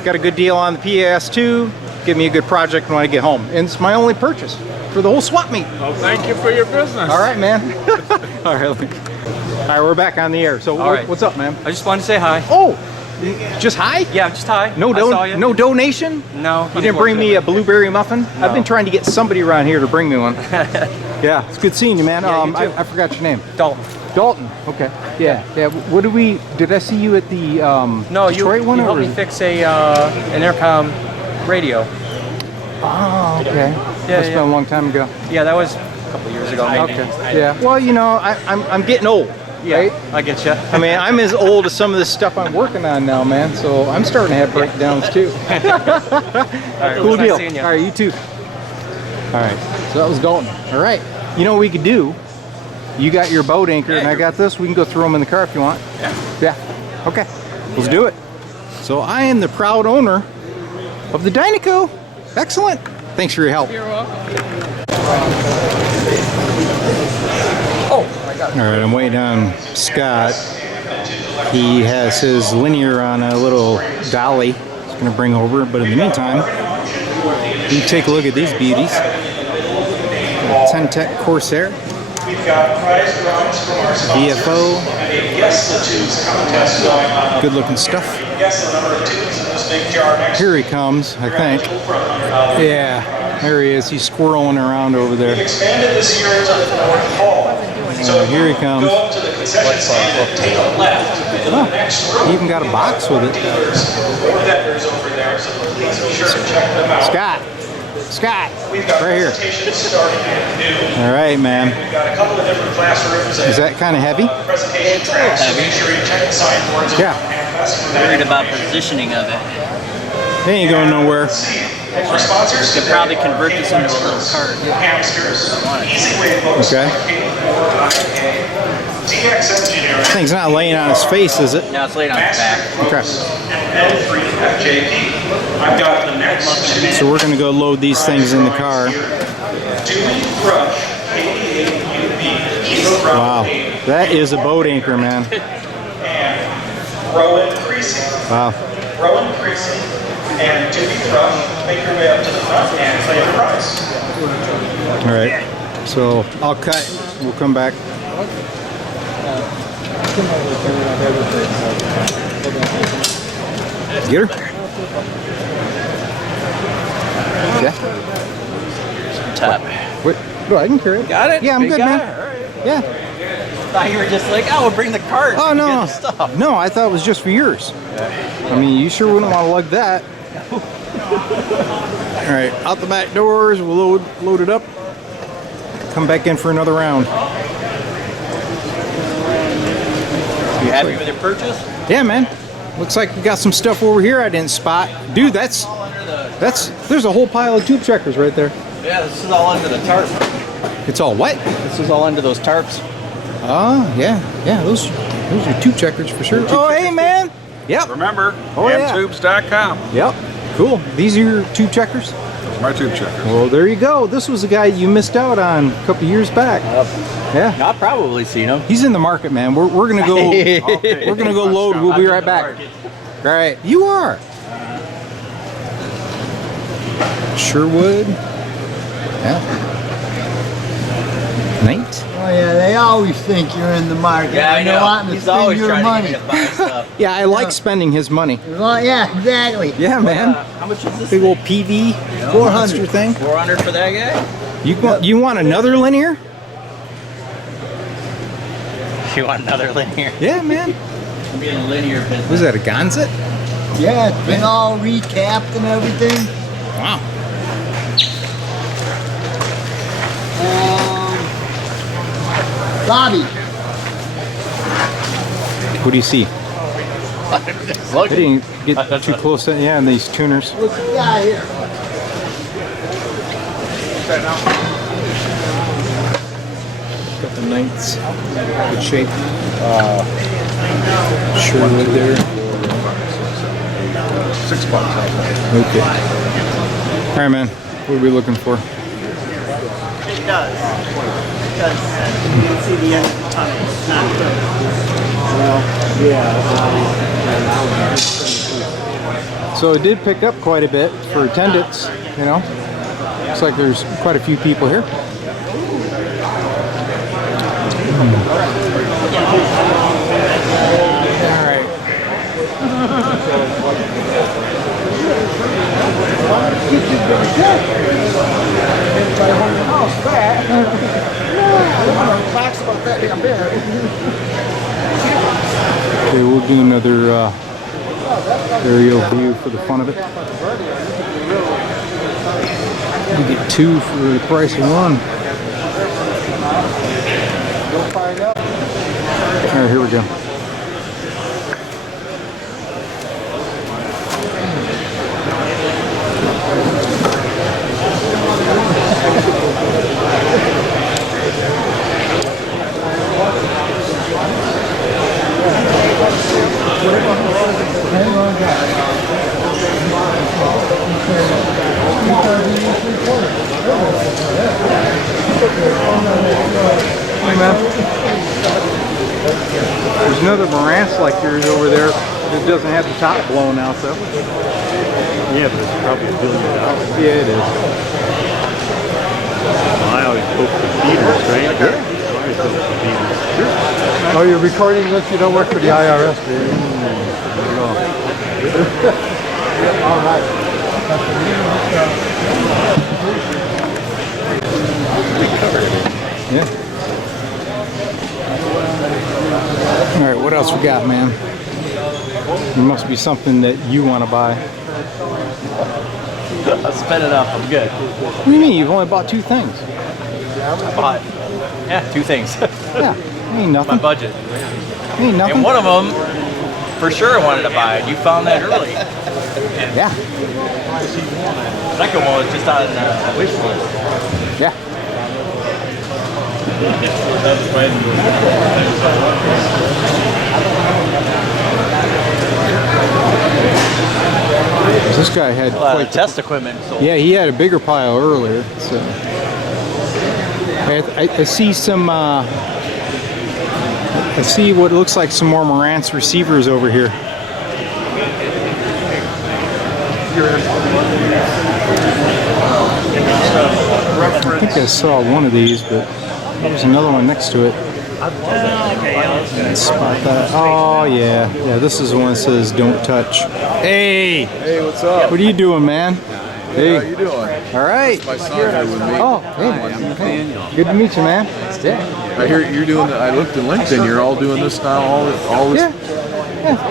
got a good deal on the PAS2. Give me a good project when I get home. And it's my only purchase for the whole swap meet. Well, thank you for your business. All right, man. All right, we're back on the air. So, All right. what's up, man? I just wanted to say hi. Oh, Just hi? Yeah, just hi. No I saw you. no donation? No. You didn't bring me a blueberry muffin? No. I've been trying to get somebody around here to bring me one. Yeah, it's good seeing you, man. Yeah, you too. I forgot your name. Dalton. Dalton. Okay. Yeah. What did I see you at the No, Detroit one? you helped me fix an intercom radio. Oh, okay. Yeah, That's been a long time ago. Yeah, that was a couple years ago. Maybe. Okay. Yeah. Well, you know, I'm getting old. Yeah, right? I get you. I mean, I'm as old as some of this stuff I'm working on now, man. So I'm starting to have breakdowns too. Right, Cool nice deal. seeing you. All right, you too. All right. So that was Dalton. All right. You know what we could do? You got your boat anchor and I got this. We can go throw them in the car if you want. Yeah. Okay. Let's do it. So I am the proud owner of the Dynaco. Excellent. Thanks for your help. You're welcome. All right, I'm waiting on Scott. He has his linear on a little dolly. He's going to bring over, but in the meantime, you take a look at these beauties. 10-Tech Corsair, VFO, good looking stuff. Here he comes, I think. Yeah, there he is. He's squirreling around over there. Expanded this year into the North Hall. So Here he comes. go up to the concession stand and take a left to the next room. He even got a box with it. Dealers or vendors over there, so please be sure to check them out. Scott, We've got right here. presentations starting at noon. All right, man. We've got a couple of different classrooms. Is that kind of heavy? Presentation tracks. So make sure you check the signboards. Yeah. Worried about positioning of it. He ain't going nowhere. For sponsors, You could probably convert this into a little cart. hamsters. Easy way to post. Okay. DX Engineering. Thing's not laying on his face, is it? No, it's laid on its back. Okay. L3FJP. I've got the next two. So we're going to go load these things in the car. Dewey Brush K8UB. Wow. That is a boat anchor, man. Row increasing. Wow. Row increasing. And Dewey Brush. Make your way up to the front and play your price. All right. So I'll cut. We'll come back. Get her? Yeah. Top. Wait. No, I can carry it. Got it? Yeah, I'm Big good, guy? man. All right. Yeah. Thought you were just like, oh, we'll bring the cart. Oh, and no. get the stuff. No, I thought it was just for yours. I mean, you sure wouldn't want to lug that. All right, out the back doors. We'll load it up. Come back in for another round. You happy with your purchase? Yeah, man. Looks like we got some stuff over here I didn't spot. Dude, there's a whole pile of tube checkers right there. Yeah, this is all under the tarp. It's all what? This is all under those tarps. Oh, yeah. Those are tube checkers for sure. Oh, hey, man. Yep. Remember, Oh, yeah. hamtubes.com. Yep. Cool. These are your tube checkers? Those are my tube checkers. Well, there you go. This was a guy you missed out on a couple years back. Yeah. I've probably seen him. He's in the market, man. We're gonna go. We're gonna go load. We'll be right back. All right. You are. Sherwood. Yeah. Nate. Oh yeah, they always think you're in the market. Yeah, I They're know. wanting to He's spend always your trying money. to get me to buy stuff. Yeah, I like spending his money. Well, yeah, exactly. Yeah, man. How much is this? Big old PV 400 thing. 400 for that guy? You want another linear? You want another linear? Yeah, man. I'm being a linear business. Was that a Gonzit? Yeah, it's been all recapped and everything. Wow. Bobby. What do you see? I didn't get too close. Yeah, and these tuners. What's the guy here? Got the Knights. Good shape. Sherwood there. $6. Okay. All right, man. What are we looking for? It does. Because you can see the end of the tunnel. It's not good. So it did pick up quite a bit for attendance, you know. Looks like there's quite a few people here. All right. Okay, we'll do another aerial view for the fun of it. You get 2 for the price of 1. All right, here we go. Hey man, there's another Marantz like yours over there that doesn't have the top blown out though. Yeah, but it's probably $1 billion. Yeah, it is. Well, I always hope for feeders, right? I always hope for feeders. Sure. Oh, you're recording this? You don't work for the IRS, do you? All right. Yeah. All right, what else we got, man? There must be something that you want to buy. I spent enough. I'm good. What do you mean? You've only bought 2 things. I bought, 2 things. Yeah, ain't nothing. My budget. Ain't nothing. And one of them, for sure, I wanted to buy. You found that early. Yeah. Second one was just on wish list. Yeah. This guy had quite test equipment. Yeah, he had a bigger pile earlier. So I see some. I see what looks like some more Marantz receivers over here. I think I saw one of these, but there's another one next to it. Let's spot that. Oh yeah, yeah. This is the one that says "Don't touch." Hey. Hey, what's up? What are you doing, man? Hey. How you doing? All right. That's my son here with me. Oh, hey. Good to meet you, man. I hear you're doing that. I looked at LinkedIn. You're all doing this now. All this. Yeah.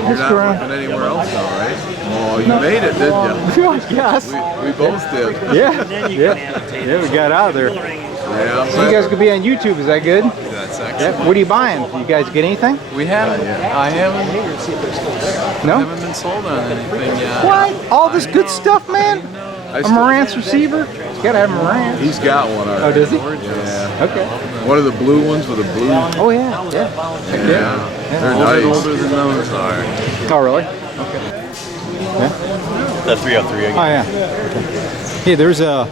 You're not working anywhere else now, right? Oh, you made it, didn't you? Yes. We both did. Yeah. Yeah, we got out of there. Yeah. So you guys could be on YouTube. Is that good? That's excellent. Yeah. What are you buying? You guys get anything? We haven't. I haven't. No. Haven't been sold on anything yet. What? All this good stuff, man. A Marantz receiver? You gotta have a Marantz. He's got one already. Oh, does he? Yeah. Okay. What are the blue ones with a blue? Oh yeah. Yeah. Yeah. They're nice. Older than those are. Oh really? Okay. Yeah. The 303 again. Oh yeah. Okay. Hey, there's a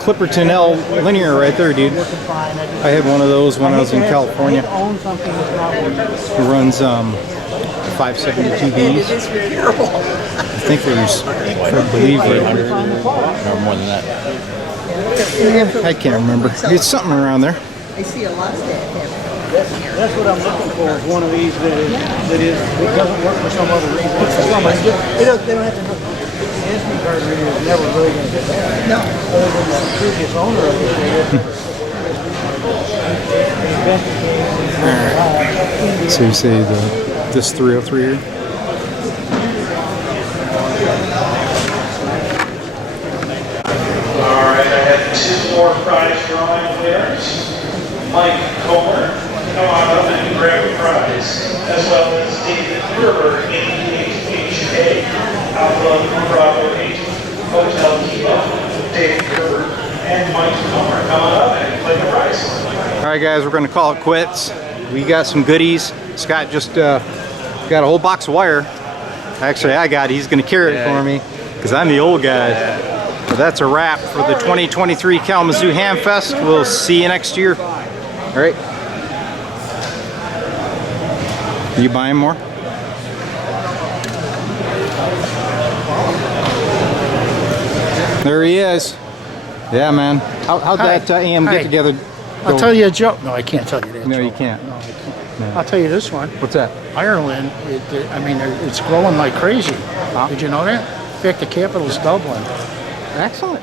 Clipperton L linear right there, dude. I had one of those when I was in California. It runs 572Bs. I think there's, I believe, right or more than that. I can't remember. It's something around there. I see a lot of that happening. That's what I'm looking for, is one of these that doesn't work for some other reason. They don't have to know. The SD card reader is never really going to get that. No. Other than the previous owner of it. So you say this 303 here? Alright, I had 2 more prize drawing winners. Mike Comer, come on up and grab a prize, as well as David Gerber, APHA, Alpha Bravo 8, Hotel Kilo, David Gerber, and Mike Comer. Come on up and claim a prize. Alright guys, we're going to call it quits. We got some goodies. Scott just got a whole box of wire. Actually, he's going to carry it for me because I'm the old guy. So that's a wrap for the 2023 Kalamazoo Hamfest. We'll see you next year. Alright. Are you buying more? There he is. Yeah, man. How'd that AM get together? I'll tell you a joke. No, I can't tell you that. No, joke. you can't. No, I can't. No. I'll tell you this one. What's that? Ireland, it's growing like crazy. Did you know that? In fact, the capital's Dublin. Excellent.